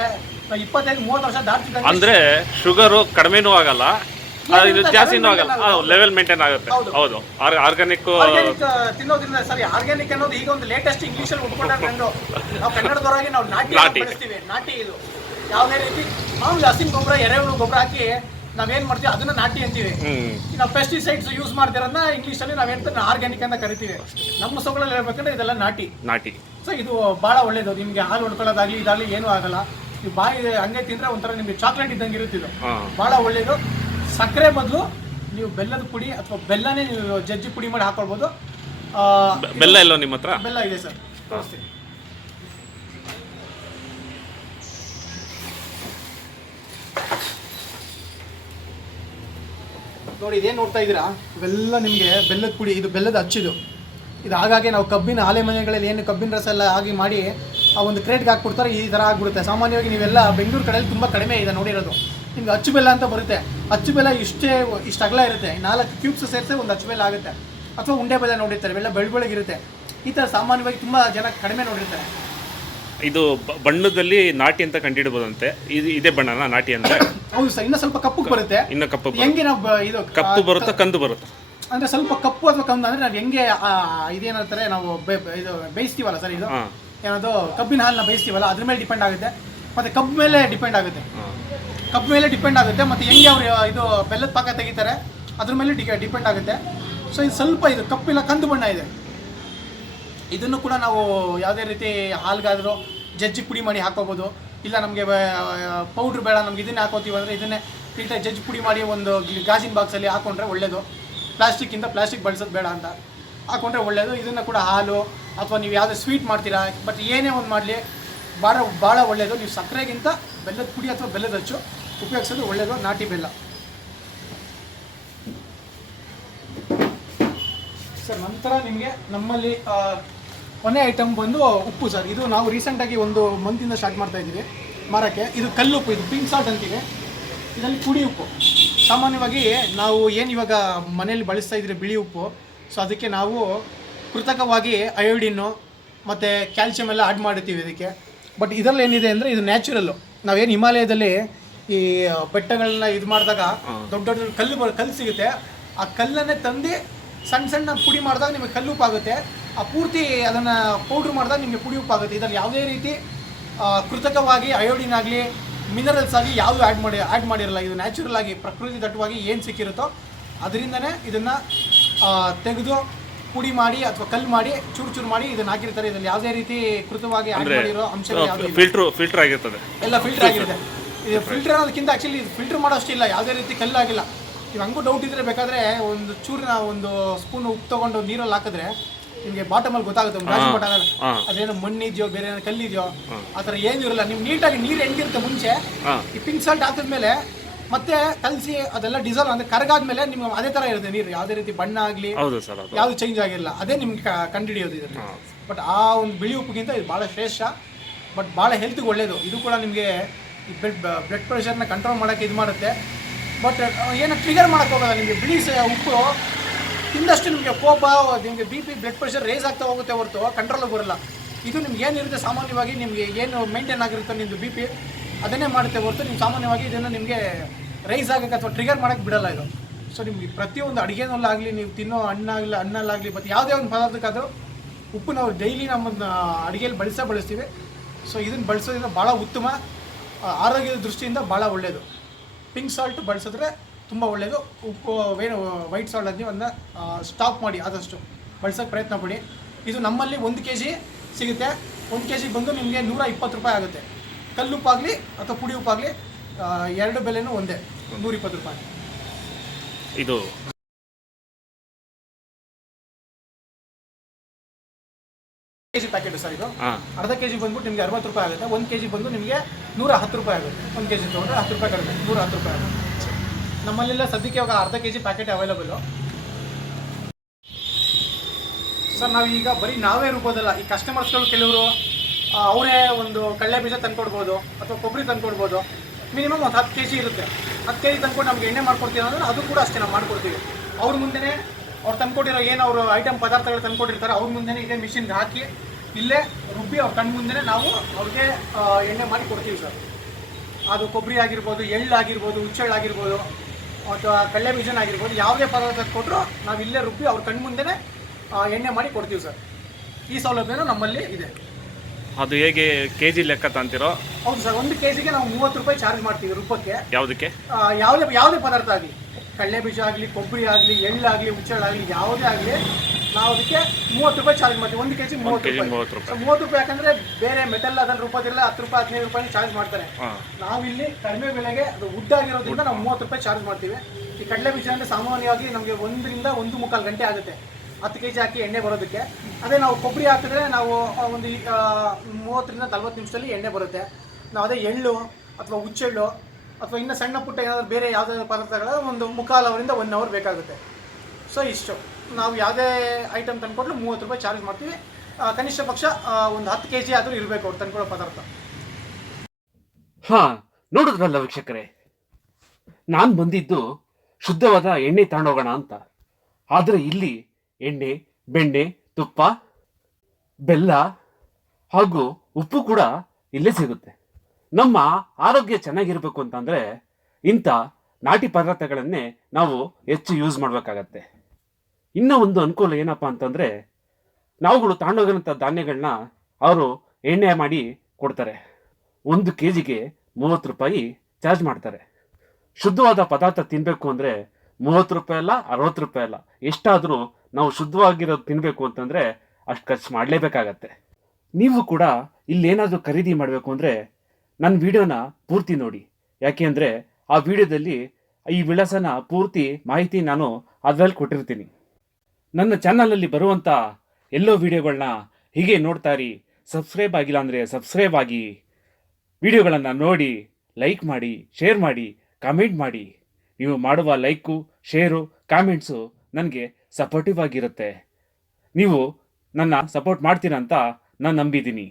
ಇಪ್ಪತ್ತೈದು ಮೂವತ್ತು ವರ್ಷ ದಾಟಿ ಅಂದ್ರೆ ಶುಗರು ಕಡಿಮೆನೂ ಆಗಲ್ಲ. ಇದು ಜಾಸ್ತಿನೂ ಆಗಲ್ಲ. ಲೆವೆಲ್ ಮೇಂಟೈನ್ ಆಗುತ್ತೆ. ಹೌದು. ಆರ್ಗ್ಯಾನಿಕ್ ತಿನ್ನೋದ್ರಿಂದ ಸರಿ ಆರ್ಗ್ಯಾನಿಕ್ ಅನ್ನೋದು ಈಗ ಒಂದು ಲೇಟೆಸ್ಟ್ ಇಂಗ್ಲೀಷಲ್ಲಿ ಅಲ್ಲಿ ಉಟ್ಕೊಂಡಾಗ ನಾವು ಕನ್ನಡದವರಾಗಿ ನಾವು ನಾಟಿ ನಾಟಿ ಇದು. ಯಾವುದೇ ರೀತಿ ಮಾಮೂಲಿ ಹಸಿನ ಗೊಬ್ಬರ ಎರೆಹುಳು ಗೊಬ್ಬರ ಹಾಕಿ ನಾವೇನ್ ಮಾಡ್ತೀವಿ ಅದನ್ನ ನಾಟಿ ಅಂತೀವಿ. ಈಗ ನಾವು ಪೆಸ್ಟಿಸೈಡ್ಸ್ ಯೂಸ್ ಮಾಡ್ತಿರೋದನ್ನ ಇಂಗ್ಲಿಷ್ ಅಲ್ಲಿ ನಾವೇನ್ ಆರ್ಗ್ಯಾನಿಕ್ ಅಂತ ಕರಿತೀವಿ. ನಮ್ಮ ಸೊಗಳಲ್ಲಿ ಹೇಳ್ಬೇಕಂದ್ರೆ ಇದೆಲ್ಲ ನಾಟಿ. ನಾಟಿ. ಸೊ ಇದು ಬಹಳ ಒಳ್ಳೇದು. ನಿಮ್ಗೆ ಹಾಲು ಹೊಡ್ಕೊಳ್ಳೋದಾಗ್ಲಿ ಇದಾಗ್ಲಿ ಏನೂ ಆಗಲ್ಲ. ನೀವು ಬಾಯಿ ಹಂಗೆ ತಿಂದ್ರೆ ಒಂಥರ ನಿಮಗೆ ಚಾಕ್ಲೇಟ್ ಇದ್ದಂಗೆ ಇರುತ್ತಿದ್ದು ಬಹಳ ಒಳ್ಳೇದು. ಸಕ್ಕರೆ ಬದಲು ನೀವು ಬೆಲ್ಲದ ಪುಡಿ ಅಥವಾ ಬೆಲ್ಲನೇ ನೀವು ಜಜ್ಜಿ ಪುಡಿ ಮಾಡಿ ಹಾಕೊಳ್ಬೋದು. ಬೆಲ್ಲ ಇಲ್ಲ ನಿಮ್ಮ ಹತ್ರ? ಬೆಲ್ಲ ಇದೆ ಸರ್. ತೋರಿಸ್ತೀನಿ ನೋಡಿ, ಇದೇನು ನೋಡ್ತಾ ಇದ್ದೀರಾ? ಇವೆಲ್ಲ ನಿಮಗೆ ಬೆಲ್ಲದ ಪುಡಿ, ಇದು ಬೆಲ್ಲದ ಹಚ್ಚಿದು ಇದು ಹಾಗಾಗಿ ನಾವು ಕಬ್ಬಿನ ಆಲೆ ಮನೆಗಳಲ್ಲಿ ಏನು ಕಬ್ಬಿನ ರಸ ಎಲ್ಲ ಆಗಿ ಮಾಡಿ ಆ ಒಂದು ಕ್ರೇಟ್ಗೆ ಹಾಕ್ಬಿಡ್ತಾರೆ, ಈ ಥರ ಆಗ್ಬಿಡುತ್ತೆ. ಸಾಮಾನ್ಯವಾಗಿ ನೀವೆಲ್ಲ ಬೆಂಗಳೂರು ಕಡೆಯಲ್ಲಿ ತುಂಬ ಕಡಿಮೆ ಇದೆ ನೋಡಿರೋದು. ನಿಮ್ಗೆ ಅಚ್ಚು ಬೆಲ್ಲ ಅಂತ ಬರುತ್ತೆ. ಅಚ್ಚು ಬೆಲ್ಲ ಇಷ್ಟೇ, ಇಷ್ಟು ಅಗಲ ಇರುತ್ತೆ. ನಾಲ್ಕು ಕ್ಯೂಬ್ಸ್ ಸೇರಿಸಿ ಒಂದು ಅಚ್ಚು ಬೆಲ್ಲ ಆಗುತ್ತೆ. ಅಥವಾ ಉಂಡೆ ಬೆಲ್ಲ ನೋಡಿರ್ತಾರೆ, ಇವೆಲ್ಲ ಬೆಳ್ ಬೆಳಗಿರುತ್ತೆ ಈ ಥರ ಸಾಮಾನ್ಯವಾಗಿ ತುಂಬ ಜನ ಕಡಿಮೆ ನೋಡಿರ್ತಾರೆ. ಇದು ಬಣ್ಣದಲ್ಲಿ ನಾಟಿ ಅಂತ ಕಂಡಿಡ್ಬೋದಂತೆ ಇದು ಇದೇ ಬಣ್ಣನ ನಾಟಿ ಅಂತ? ಹೌದು ಸರ್ ಇನ್ನ ಸ್ವಲ್ಪ ಕಪ್ಪಗೆ ಬರುತ್ತೆ. ಇನ್ನು ಕಪ್ಪು ಬರುತ್ತೆ. ಹೆಂಗೆ ನಾವು ಬ- ಇದು ಕಪ್ಪು ಬರುತ್ತಾ ಕಂದು ಬರುತ್ತಾ? ಅಂದ್ರೆ ಸ್ವಲ್ಪ ಕಪ್ಪು ಅಥವಾ ಕಂದು ಅಂದ್ರೆ ನಾವು ಹೆಂಗೆ ಆ, ಇದೇನಂತಾರೆ ನಾವು ಬೆ- ಬೆ- ಇದು ಬೇಯಿಸ್ತೀವಲ್ಲ ಸರ್ ಇದು? ಹಾ. ಏನದು ಕಬ್ಬಿನ ಹಾಲನ್ನ ಬೇಯಿಸ್ತೀವಲ್ಲ ಅದ್ರ ಮೇಲೆ ಡಿಪೆಂಡ್ ಆಗುತ್ತೆ. ಮತ್ತೆ ಕಬ್ಬು ಮೇಲೆ ಡಿಪೆಂಡ್ ಆಗುತ್ತೆ. ಹಾ. ಕಬ್ಬು ಮೇಲೆ ಡಿಪೆಂಡ್ ಆಗುತ್ತೆ ಮತ್ತೆ ಹೆಂಗೆ ಅವರು ಇದು ಬೆಲ್ಲದ ಪಾಕ ತೆಗಿತಾರೆ ಅದ್ರ ಮೇಲೆ ಡಿಪೆಂಡ್ ಆಗುತ್ತೆ. ಸೊ ಇದು ಸ್ವಲ್ಪ ಇದು ಕಪ್ಪಿಲ್ಲ ಕಂದು ಬಣ್ಣ ಇದೆ. ಇದನ್ನು ಕೂಡ ನಾವು ಯಾವುದೇ ರೀತಿ ಹಾಲ್ಗಾದರೂ ಜಜ್ಜಿ ಪುಡಿ ಮಾಡಿ ಹಾಕೋಬೋದು. ಇಲ್ಲ ನಮಗೆ ಪೌಡ್ರ್ ಬೇಡ, ನಮ್ಗೆ ಇದನ್ನೇ ಹಾಕೋತೀವಿ ಅಂದರೆ ಇದನ್ನೇ ನೀಟಾಗಿ ಜಜ್ಜಿ ಪುಡಿ ಮಾಡಿ ಒಂದು ಗಾಜಿನ ಬಾಕ್ಸಲ್ಲಿ ಹಾಕೊಂಡ್ರೆ ಒಳ್ಳೆಯದು ಪ್ಲಾಸ್ಟಿಕ್ಕಿಂತ ಪ್ಲಾಸ್ಟಿಕ್ ಬಳಸೋದು ಬೇಡ ಅಂತ. ಹಾಕೊಂಡ್ರೆ ಒಳ್ಳೆಯದು ಇದನ್ನು ಕೂಡ ಹಾಲು ಅಥವಾ ನೀವು ಯಾವುದೇ ಸ್ವೀಟ್ ಮಾಡ್ತೀರಾ ಬಟ್ ಏನೇ ಒಂದು ಮಾಡಲಿ ಭಾಳ ಭಾಳ ಒಳ್ಳೆಯದು ನೀವು ಸಕ್ಕರೆಗಿಂತ ಬೆಲ್ಲದ ಪುಡಿ ಅಥವಾ ಬೆಲ್ಲದ ಹಚ್ಚು ಉಪಯೋಗಿಸೋದು ಒಳ್ಳೆಯದು ನಾಟಿ ಬೆಲ್ಲ. ಸರ್, ನಂತರ ನಿಮಗೆ ನಮ್ಮಲ್ಲಿ ಕೊನೆ ಐಟಮ್ ಬಂದು ಉಪ್ಪು ಸರ್ ಇದು ನಾವು ರೀಸೆಂಟಾಗಿ ಒಂದು ಮಂತಿಂದ ಸ್ಟಾರ್ಟ್ ಮಾಡ್ತಾ ಇದ್ದೀವಿ. ಮರಕ್ಕೆ. ಇದು ಕಲ್ಲುಪ್ಪು ಇದು ಪಿಂಕ್ ಸಾಲ್ಟ್ ಅಂತೀವಿ ಇದರಲ್ಲಿ ಪುಡಿ ಉಪ್ಪು. ಸಾಮಾನ್ಯವಾಗಿ ನಾವು ಏನು ಇವಾಗ ಮನೆಯಲ್ಲಿ ಬಳಸ್ತಾ ಇದ್ರೆ ಬಿಳಿ ಉಪ್ಪು ಸೊ ಅದಕ್ಕೆ ನಾವು ಕೃತಕವಾಗಿ ಅಯೋಡಿನ್ನು ಮತ್ತು ಕ್ಯಾಲ್ಸಿಯಂ ಎಲ್ಲ ಆ್ಯಡ್ ಮಾಡಿರ್ತೀವಿ ಇದಕ್ಕೆ. ಬಟ್ ಇದರಲ್ಲಿ ಏನಿದೆ ಅಂದರೆ ಇದು ನ್ಯಾಚುರಲ್ಲು ನಾವೇನು ಹಿಮಾಲಯದಲ್ಲಿ ಈ ಬೆಟ್ಟಗಳನ್ನ ಇದು ಮಾಡಿದಾಗ ದೊಡ್ಡ ದೊಡ್ಡ ಕಲ್ಲು ಕಲ್ಲು ಸಿಗುತ್ತೆ. ಆ ಕಲ್ಲನ್ನೇ ತಂದು ಸಣ್ಣ ಸಣ್ಣ ಪುಡಿ ಮಾಡಿದಾಗ ನಿಮಗೆ ಕಲ್ಲು ಉಪ್ಪಾಗುತ್ತೆ ಆ ಪೂರ್ತಿ ಅದನ್ನು ಪೌಡ್ರ್ ಮಾಡಿದಾಗ ನಿಮಗೆ ಪುಡಿ ಉಪ್ಪಾಗುತ್ತೆ. ಇದರಲ್ಲಿ ಯಾವುದೇ ರೀತಿ ಕೃತಕವಾಗಿ ಅಯೋಡಿನ್ ಆಗಲಿ ಮಿನರಲ್ಸ್ ಆಗಲಿ ಯಾವುದು ಆ್ಯಡ್ ಮಾಡಿ ಆ್ಯಡ್ ಮಾಡಿರಲ್ಲ. ಇದು ನ್ಯಾಚುರಲ್ ಆಗಿ ಪ್ರಕೃತಿ ದಟ್ಟವಾಗಿ ಏನು ಸಿಕ್ಕಿರುತ್ತೋ ಅದರಿಂದನೇ ಇದನ್ನು ತೆಗೆದು ಪುಡಿ ಮಾಡಿ ಅಥವಾ ಕಲ್ಲು ಮಾಡಿ ಚೂರು ಚೂರು ಮಾಡಿ ಇದನ್ನ ಹಾಕಿರ್ತಾರೆ. ಇದರಲ್ಲಿ ಯಾವುದೇ ರೀತಿ ಕೃತವಾಗಿ ಆ್ಯಡ್ ಮಾಡಿರೋ ಅಂಶಗಳು ಯಾವುದೇ ಫಿಲ್ಟ್ರು ಫಿಲ್ಟರ್ ಆಗಿರ್ತದೆ. ಎಲ್ಲ ಫಿಲ್ಟರ್ ಆಗಿರುತ್ತೆ ಇದು ಫಿಲ್ಟರ್ ಅನ್ನೋದಕ್ಕಿಂತ ಆ್ಯಕ್ಚುಲಿ ಇದು ಫಿಲ್ಟರ್ ಮಾಡೋಷ್ಟಿಲ್ಲ ಯಾವುದೇ ರೀತಿ ಕಲ್ಲಾಗಿಲ್ಲ ನೀವು ಹಂಗೂ ಡೌಟ್ ಇದ್ರೆ ಬೇಕಾದ್ರೆ ಒಂದು ಚೂರಿನ ಒಂದು ಸ್ಪೂನ್ ಉಪ್ಪು ತೊಗೊಂಡು ನೀರಲ್ಲಿ ಹಾಕಿದ್ರೆ ನಿಮಗೆ ಬಾಟಮಲ್ಲಿ ಗೊತ್ತಾಗುತ್ತೆ. ಒಂದು ಗಾಜು ಬಾಟ ಅದೇನೋ ಮಣ್ಣಿದೆಯೋ ಬೇರೆ ಏನೋ ಕಲ್ಲಿದೆಯೋ ಆ ಥರ ಏನೂ ಇರಲ್ಲ. ನೀವು ನೀಟಾಗಿ ನೀರು ಹೆಂಗಿರುತ್ತೆ ಮುಂಚೆ ಈ ಪಿಂಕ್ ಸಾಲ್ಟ್ ಹಾಕಿದ್ಮೇಲೆ ಮತ್ತೆ ಕಲಸಿ ಅದೆಲ್ಲ ಡಿಸಲ್ವ್ ಅಂದ್ರೆ ಕರಗಾದ್ಮೇಲೆ ನಿಮ್ಗೆ ಅದೇ ತರ ಇರುತ್ತೆ ನೀರು. ಯಾವುದೇ ರೀತಿ ಬಣ್ಣ ಆಗಲಿ ಯಾವ್ದು ಚೇಂಜ್ ಆಗಿರಲ್ಲ ಅದೇ ನಿಮ್ಗೆ ಕಂಡು ಕಂಡುಹಿಡಿಯೋದು ಇದರಲ್ಲಿ. ಬಟ್ ಆ ಒಂದು ಬಿಳಿ ಉಪ್ಪಿಗಿಂತ ಇದು ಭಾಳ ಶ್ರೇಷ್ಠ ಬಟ್ ಭಾಳ ಹೆಲ್ತ್ಗೆ ಒಳ್ಳೇದು. ಇದು ಕೂಡ ನಿಮಗೆ ಈ ಬ್ಲಡ್ ಬ್ಲಡ್ ಪ್ರೆಷರ್ನ ಕಂಟ್ರೋಲ್ ಮಾಡೋಕ್ಕೆ ಇದು ಮಾಡುತ್ತೆ. ಬಟ್ ಏನೋ ಟ್ರಿಗರ್ ಮಾಡೋಕ್ಕೋಗಲ್ಲ ನಿಮಗೆ. ಬಿಳಿ ಉಪ್ಪು ತಿಂದಷ್ಟು ನಿಮಗೆ ಕೋಪ, ನಿಮಗೆ B P blood pressure raise ಆಗ್ತಾ ಹೋಗುತ್ತೆ ಹೊರತು ಕಂಟ್ರೋಲ್ ಬರಲ್ಲ. ಇದು ನಿಮ್ಗೆ ಏನಿರುತ್ತೆ ಸಾಮಾನ್ಯವಾಗಿ, ನಿಮಗೆ ಏನು ಮೇಂಟೈನ್ ಆಗಿರುತ್ತೆ ನಿಮ್ಮದು ಬಿ ಪಿ ಅದನ್ನೇ ಮಾಡುತ್ತೆ ಹೊರತು, ನೀವು ಸಾಮಾನ್ಯವಾಗಿ ಇದನ್ನು ನಿಮಗೆ ರೈಸ್ ಆಗೋಕ್ಕೆ ಅಥವಾ ಟ್ರಿಗರ್ ಮಾಡೋಕ್ಕೆ ಬಿಡಲ್ಲ ಇದು. ಸೊ ನಿಮಗೆ ಪ್ರತಿಯೊಂದು ಅಡುಗೆನಲ್ಲಾಗಲಿ ನೀವು ತಿನ್ನೋ ಹಣ್ಣಾಗಲಿ ಹಣ್ಣಲ್ಲಾಗಲಿ ಮತ್ತು ಯಾವುದೇ ಒಂದು ಪದಾರ್ಥಕ್ಕಾದರೂ ಉಪ್ಪು ನಾವು ಡೈಲಿ ನಮ್ಮನ್ನು ಅಡುಗೆಯಲ್ಲಿ ಬಳಸೇ ಬಳಸ್ತೀವಿ. ಸೊ ಇದನ್ನು ಬಳಸೋದ್ರಿಂದ ಭಾಳ ಉತ್ತಮ ಆರೋಗ್ಯದ ದೃಷ್ಟಿಯಿಂದ ಭಾಳ ಒಳ್ಳೆಯದು ಪಿಂಕ್ ಸಾಲ್ಟ್ ಬಳಸಿದ್ರೆ ತುಂಬ ಒಳ್ಳೆಯದು ಉಪ್ಪು ಏನು ವೈಟ್ ಸಾಲ್ಟ್ ಅದನ್ನ ಅದನ್ನ ಸ್ಟಾಪ್ ಮಾಡಿ ಆದಷ್ಟು. ಬಳಸೋಕ್ಕೆ ಪ್ರಯತ್ನ ಪಡಿ. ಇದು ನಮ್ಮಲ್ಲಿ ಒಂದು ಕೆ ಜಿ ಸಿಗುತ್ತೆ. ಒಂದು ಕೆ ಜಿಗೆ ಬಂದು ನಿಮಗೆ ನೂರ ಇಪ್ಪತ್ತು ರೂಪಾಯಿ ಆಗುತ್ತೆ. ಕಲ್ಲುಪ್ಪಾಗಲಿ ಅಥವಾ ಪುಡಿ ಉಪ್ಪಾಗಲಿ ಎರಡು ಬೆಲೆನೂ ಒಂದೇ. ನೂರ ಇಪ್ಪತ್ತು ರೂಪಾಯಿ. ಇದು ಕೆ ಜಿ ಪ್ಯಾಕೆಟ್ ಸರ್ ಇದು. ಅರ್ಧ ಕೆ ಜಿ ಬಂದ್ಬಿಟ್ಟು ನಿಮಗೆ ಅರವತ್ತು ರೂಪಾಯಿ ಆಗುತ್ತೆ. ಒಂದು ಕೆ ಜಿ ಬಂದು ನಿಮಗೆ ನೂರ ಹತ್ತು ರೂಪಾಯಿ ಆಗುತ್ತೆ. ಒಂದು ಕೆ ಜಿ ತೊಗೊಂಡ್ರೆ ಹತ್ತು ರೂಪಾಯಿ ಕಡಿಮೆ. ನೂರ ಹತ್ತು ರೂಪಾಯಿ ಆಗುತ್ತೆ. ನಮ್ಮಲ್ಲೆಲ್ಲ ಸದ್ಯಕ್ಕೆ ಇವಾಗ ಅರ್ಧ K G packet available sir, ನಾವು ಈಗ ಬರೀ ನಾವೇ ರುಬ್ಬೋದಲ್ಲ, ಈ ಕಸ್ಟಮರ್ಸ್ಗಳು ಕೆಲವರು ಅವರೇ ಒಂದು ಕಡಲೆ ಬೀಜ ತಂದ್ಕೊಡ್ಬೋದು ಅಥವಾ ಕೊಬ್ಬರಿ ತಂದ್ಕೊಡ್ಬೋದು. ಮಿನಿಮಮ್ ಒಂದು ಹತ್ತು ಕೆ ಜಿ ಇರುತ್ತೆ. ಹತ್ತು ಕೆ ಜಿ ತಂದ್ಕೊಂಡು ನಮಗೆ ಎಣ್ಣೆ ಮಾಡ್ಕೊಡ್ತೀವಿ ಅಂದರೆ ಅದು ಕೂಡ ಅಷ್ಟೇ ನಾವು ಮಾಡ್ಕೊಡ್ತೀವಿ. ಅವ್ರ ಮುಂದೆನೇ ಅವ್ರು ತಂದ್ಕೊಟ್ಟಿರೋ ಏನು ಅವರು ಐಟಮ್ ಪದಾರ್ಥಗಳು ತಂದ್ಕೊಟ್ಟಿರ್ತಾರೆ, ಅವ್ರ ಮುಂದೆನೇ ಇದೇ ಮಿಷಿನ್ಗೆ ಹಾಕಿ, ಇಲ್ಲೇ ರುಬ್ಬಿ ಅವ್ರ ಕಣ್ಣು ಮುಂದೆನೇ ನಾವು ಅವ್ರಿಗೆ ಎಣ್ಣೆ ಮಾಡಿ ಕೊಡ್ತೀವಿ ಸರ್. ಅದು ಕೊಬ್ಬರಿ ಆಗಿರ್ಬೋದು, ಎಳ್ಳು ಆಗಿರ್ಬೋದು, ಹುಚ್ಚೆಳ್ಳು ಆಗಿರ್ಬೋದು ಅಥವಾ ಕಲ್ಯ ಬೀಜನ ಆಗಿರ್ಬೋದು ಯಾವುದೇ ಪದಾರ್ಥ ಕೊಟ್ಟರು ನಾವು ಇಲ್ಲೇ ರುಬ್ಬಿ ಅವ್ರ ಕಣ್ಣು ಮುಂದೆನೇ ಎಣ್ಣೆ ಮಾಡಿ ಕೊಡ್ತೀವಿ ಸರ್. ಈ ಸೌಲಭ್ಯನೂ ನಮ್ಮಲ್ಲಿ ಇದೆ. ಅದು ಹೇಗೆ ಕೆ ಜಿ ಲೆಕ್ಕ ತಂತಿರೋ? ಹೌದು ಸರ್ ಒಂದು ಕೆ ಜಿಗೆ ನಾವು ಮೂವತ್ತು ರೂಪಾಯಿ ಚಾರ್ಜ್ ಮಾಡ್ತೀವಿ ರುಬ್ಬಕ್ಕೆ. ಯಾವುದಕ್ಕೆ? ಯಾವುದೇ ಯಾವುದೇ ಪದಾರ್ಥ ಆಗಲಿ. ಕಡಲೆ ಬೀಜ ಆಗಲಿ ಕೊಬ್ಬರಿ ಆಗಲಿ ಎಳ್ಳಾಗಲಿ ಹುಚ್ಚೆಳ್ಳಾಗಲಿ ಯಾವುದೇ ಆಗಲಿ ನಾವು ಅದಕ್ಕೆ ಮೂವತ್ತು ರೂಪಾಯಿ ಚಾರ್ಜ್ ಮಾಡ್ತೀವಿ. ಒಂದು ಕೆ ಜಿ ಮೂವತ್ತು ಕೆಜಿ ರೂಪಾಯಿ. ಮೂವತ್ತು ರೂಪಾಯಿ. ಮೂವತ್ತು ರೂಪಾಯಿ ಯಾಕಂದರೆ ಬೇರೆ ಮೆಟಲ್ ಅದ್ರಲ್ಲಿ ರೂಪಾಯಿಲ್ಲ ಹತ್ತು ರೂಪಾಯಿ ಹದಿನೈದು ರೂಪಾಯಿ ಚಾರ್ಜ್ ಮಾಡ್ತಾರೆ. ನಾವಿಲ್ಲಿ ಕಡಿಮೆ ಬೆಲೆಗೆ ಅದು ಉದ್ದಾಗಿರೋದ್ರಿಂದ ನಾವು ಮೂವತ್ತು ರೂಪಾಯಿ ಚಾರ್ಜ್ ಮಾಡ್ತೀವಿ. ಈ ಕಡಲೆ ಬೀಜ ಅಂದರೆ ಸಾಮಾನ್ಯವಾಗಿ ನಮಗೆ ಒಂದರಿಂದ ಒಂದು ಮುಕ್ಕಾಲು ಗಂಟೆ ಆಗುತ್ತೆ. ಹತ್ತು ಕೆ ಜಿ ಹಾಕಿ ಎಣ್ಣೆ ಬರೋದಕ್ಕೆ. ಅದೇ ನಾವು ಕೊಬ್ಬರಿ ಹಾಕಿದ್ರೆ ನಾವು ಒಂದು ಮೂವತ್ತರಿಂದ ನಲ್ವತ್ತು ನಿಮಿಷದಲ್ಲಿ ಎಣ್ಣೆ ಬರುತ್ತೆ. ನಾವು ಅದೇ ಎಳ್ಳು ಅಥವಾ ಹುಚ್ಚೆಳ್ಳು ಅಥವಾ ಇನ್ನೂ ಸಣ್ಣ ಪುಟ್ಟ ಏನಾದರೂ ಬೇರೆ ಯಾವುದಾದ್ರು ಪದಾರ್ಥಗಳ ಒಂದು ಮುಕ್ಕಾಲು ಅವರಿಂದ ಒನ್ ಅವರ್ ಬೇಕಾಗುತ್ತೆ. ಸೊ ಇಷ್ಟು. ನಾವು ಯಾವುದೇ ಐಟಮ್ ತಂದ್ಕೊಟ್ಲು ಮೂವತ್ತು ರೂಪಾಯಿ ಚಾರ್ಜ್ ಮಾಡ್ತೀವಿ. ಕನಿಷ್ಠ ಪಕ್ಷ ಒಂದು ಹತ್ತು ಕೆ ಜಿ ಆದರೂ ಇರಬೇಕು ಅವ್ರು ತಂದ್ಕೊಳ್ಳೋ ಪದಾರ್ಥ. ಹಾ, ನೋಡಿದ್ರಲ್ಲ ವೀಕ್ಷಕರೇ. ನಾನು ಬಂದಿದ್ದು ಶುದ್ಧವಾದ ಎಣ್ಣೆ ತಗೊಂಡೋಗೋಣ ಅಂತ. ಆದರೆ ಇಲ್ಲಿ ಎಣ್ಣೆ, ಬೆಣ್ಣೆ, ತುಪ್ಪ, ಬೆಲ್ಲ ಹಾಗೂ ಉಪ್ಪು ಕೂಡ ಇಲ್ಲೇ ಸಿಗುತ್ತೆ. ನಮ್ಮ ಆರೋಗ್ಯ ಚೆನ್ನಾಗಿರ್ಬೇಕು ಅಂತಂದರೆ ಇಂಥ ನಾಟಿ ಪದಾರ್ಥಗಳನ್ನೇ ನಾವು ಹೆಚ್ಚು ಯೂಸ್ ಮಾಡಬೇಕಾಗತ್ತೆ. ಇನ್ನೂ ಒಂದು ಅನುಕೂಲ ಏನಪ್ಪ ಅಂತಂದ್ರೆ, ನಾವುಗಳು ತಗೊಂಡೋಗಿರೋಂಥ ಧಾನ್ಯಗಳನ್ನ ಅವರು ಎಣ್ಣೆ ಮಾಡಿ ಕೊಡ್ತಾರೆ. ಒಂದು ಕೆ ಜಿಗೆ ಮೂವತ್ತು ರೂಪಾಯಿ ಚಾರ್ಜ್ ಮಾಡ್ತಾರೆ. ಶುದ್ಧವಾದ ಪದಾರ್ಥ ತಿನ್ನಬೇಕು ಅಂದರೆ ಮೂವತ್ತು ರೂಪಾಯಿ ಅಲ್ಲ, ಅರವತ್ತು ರೂಪಾಯಿ ಅಲ್ಲ. ಎಷ್ಟಾದರೂ ನಾವು ಶುದ್ಧವಾಗಿರೋದು ತಿನ್ನಬೇಕು ಅಂತಂದರೆ ಅಷ್ಟು ಖರ್ಚು ಮಾಡಲೇಬೇಕಾಗತ್ತೆ. ನೀವು ಕೂಡ ಇಲ್ಲೇನಾದರೂ ಖರೀದಿ ಮಾಡಬೇಕು ಅಂದರೆ ನನ್ನ ವಿಡಿಯೋನ ಪೂರ್ತಿ ನೋಡಿ. ಯಾಕೆ ಅಂದರೆ ಆ ವಿಡಿಯೋದಲ್ಲಿ ಈ ವಿಳಾಸನ ಪೂರ್ತಿ ಮಾಹಿತಿ ನಾನು ಅದರಲ್ಲಿ ಕೊಟ್ಟಿರ್ತೀನಿ. ನನ್ನ ಚಾನಲಲ್ಲಿ ಬರುವಂಥ ಎಲ್ಲೋ ವಿಡಿಯೋಗಳನ್ನ ಹೀಗೆ ನೋಡ್ತಾ ಇರಿ. ಸಬ್ಸ್ಕ್ರೈಬ್ ಆಗಿಲ್ಲ ಅಂದರೆ ಸಬ್ಸ್ಕ್ರೈಬ್ ಆಗಿ. ವಿಡಿಯೋಗಳನ್ನು ನೋಡಿ, ಲೈಕ್ ಮಾಡಿ, ಶೇರ್ ಮಾಡಿ, ಕಾಮೆಂಟ್ ಮಾಡಿ. ನೀವು ಮಾಡುವ ಲೈಕು, ಶೇರು, ಕಾಮೆಂಟ್ಸು ನನಗೆ ಸಪೋರ್ಟಿವ್ ಆಗಿರುತ್ತೆ. ನೀವು ನನ್ನ ಸಪೋರ್ಟ್ ಮಾಡ್ತೀರಾ ಅಂತ ನಾನು ನಂಬಿದ್ದೀನಿ.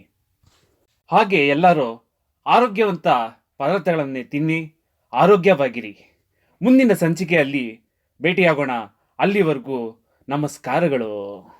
ಹಾಗೆ ಎಲ್ಲರೂ ಆರೋಗ್ಯವಂತ ಪದಾರ್ಥಗಳನ್ನೇ ತಿನ್ನಿ ಆರೋಗ್ಯವಾಗಿರಿ. ಮುಂದಿನ ಸಂಚಿಕೆಯಲ್ಲಿ ಭೇಟಿಯಾಗೋಣ. ಅಲ್ಲಿವರೆಗೂ ನಮಸ್ಕಾರಗಳು.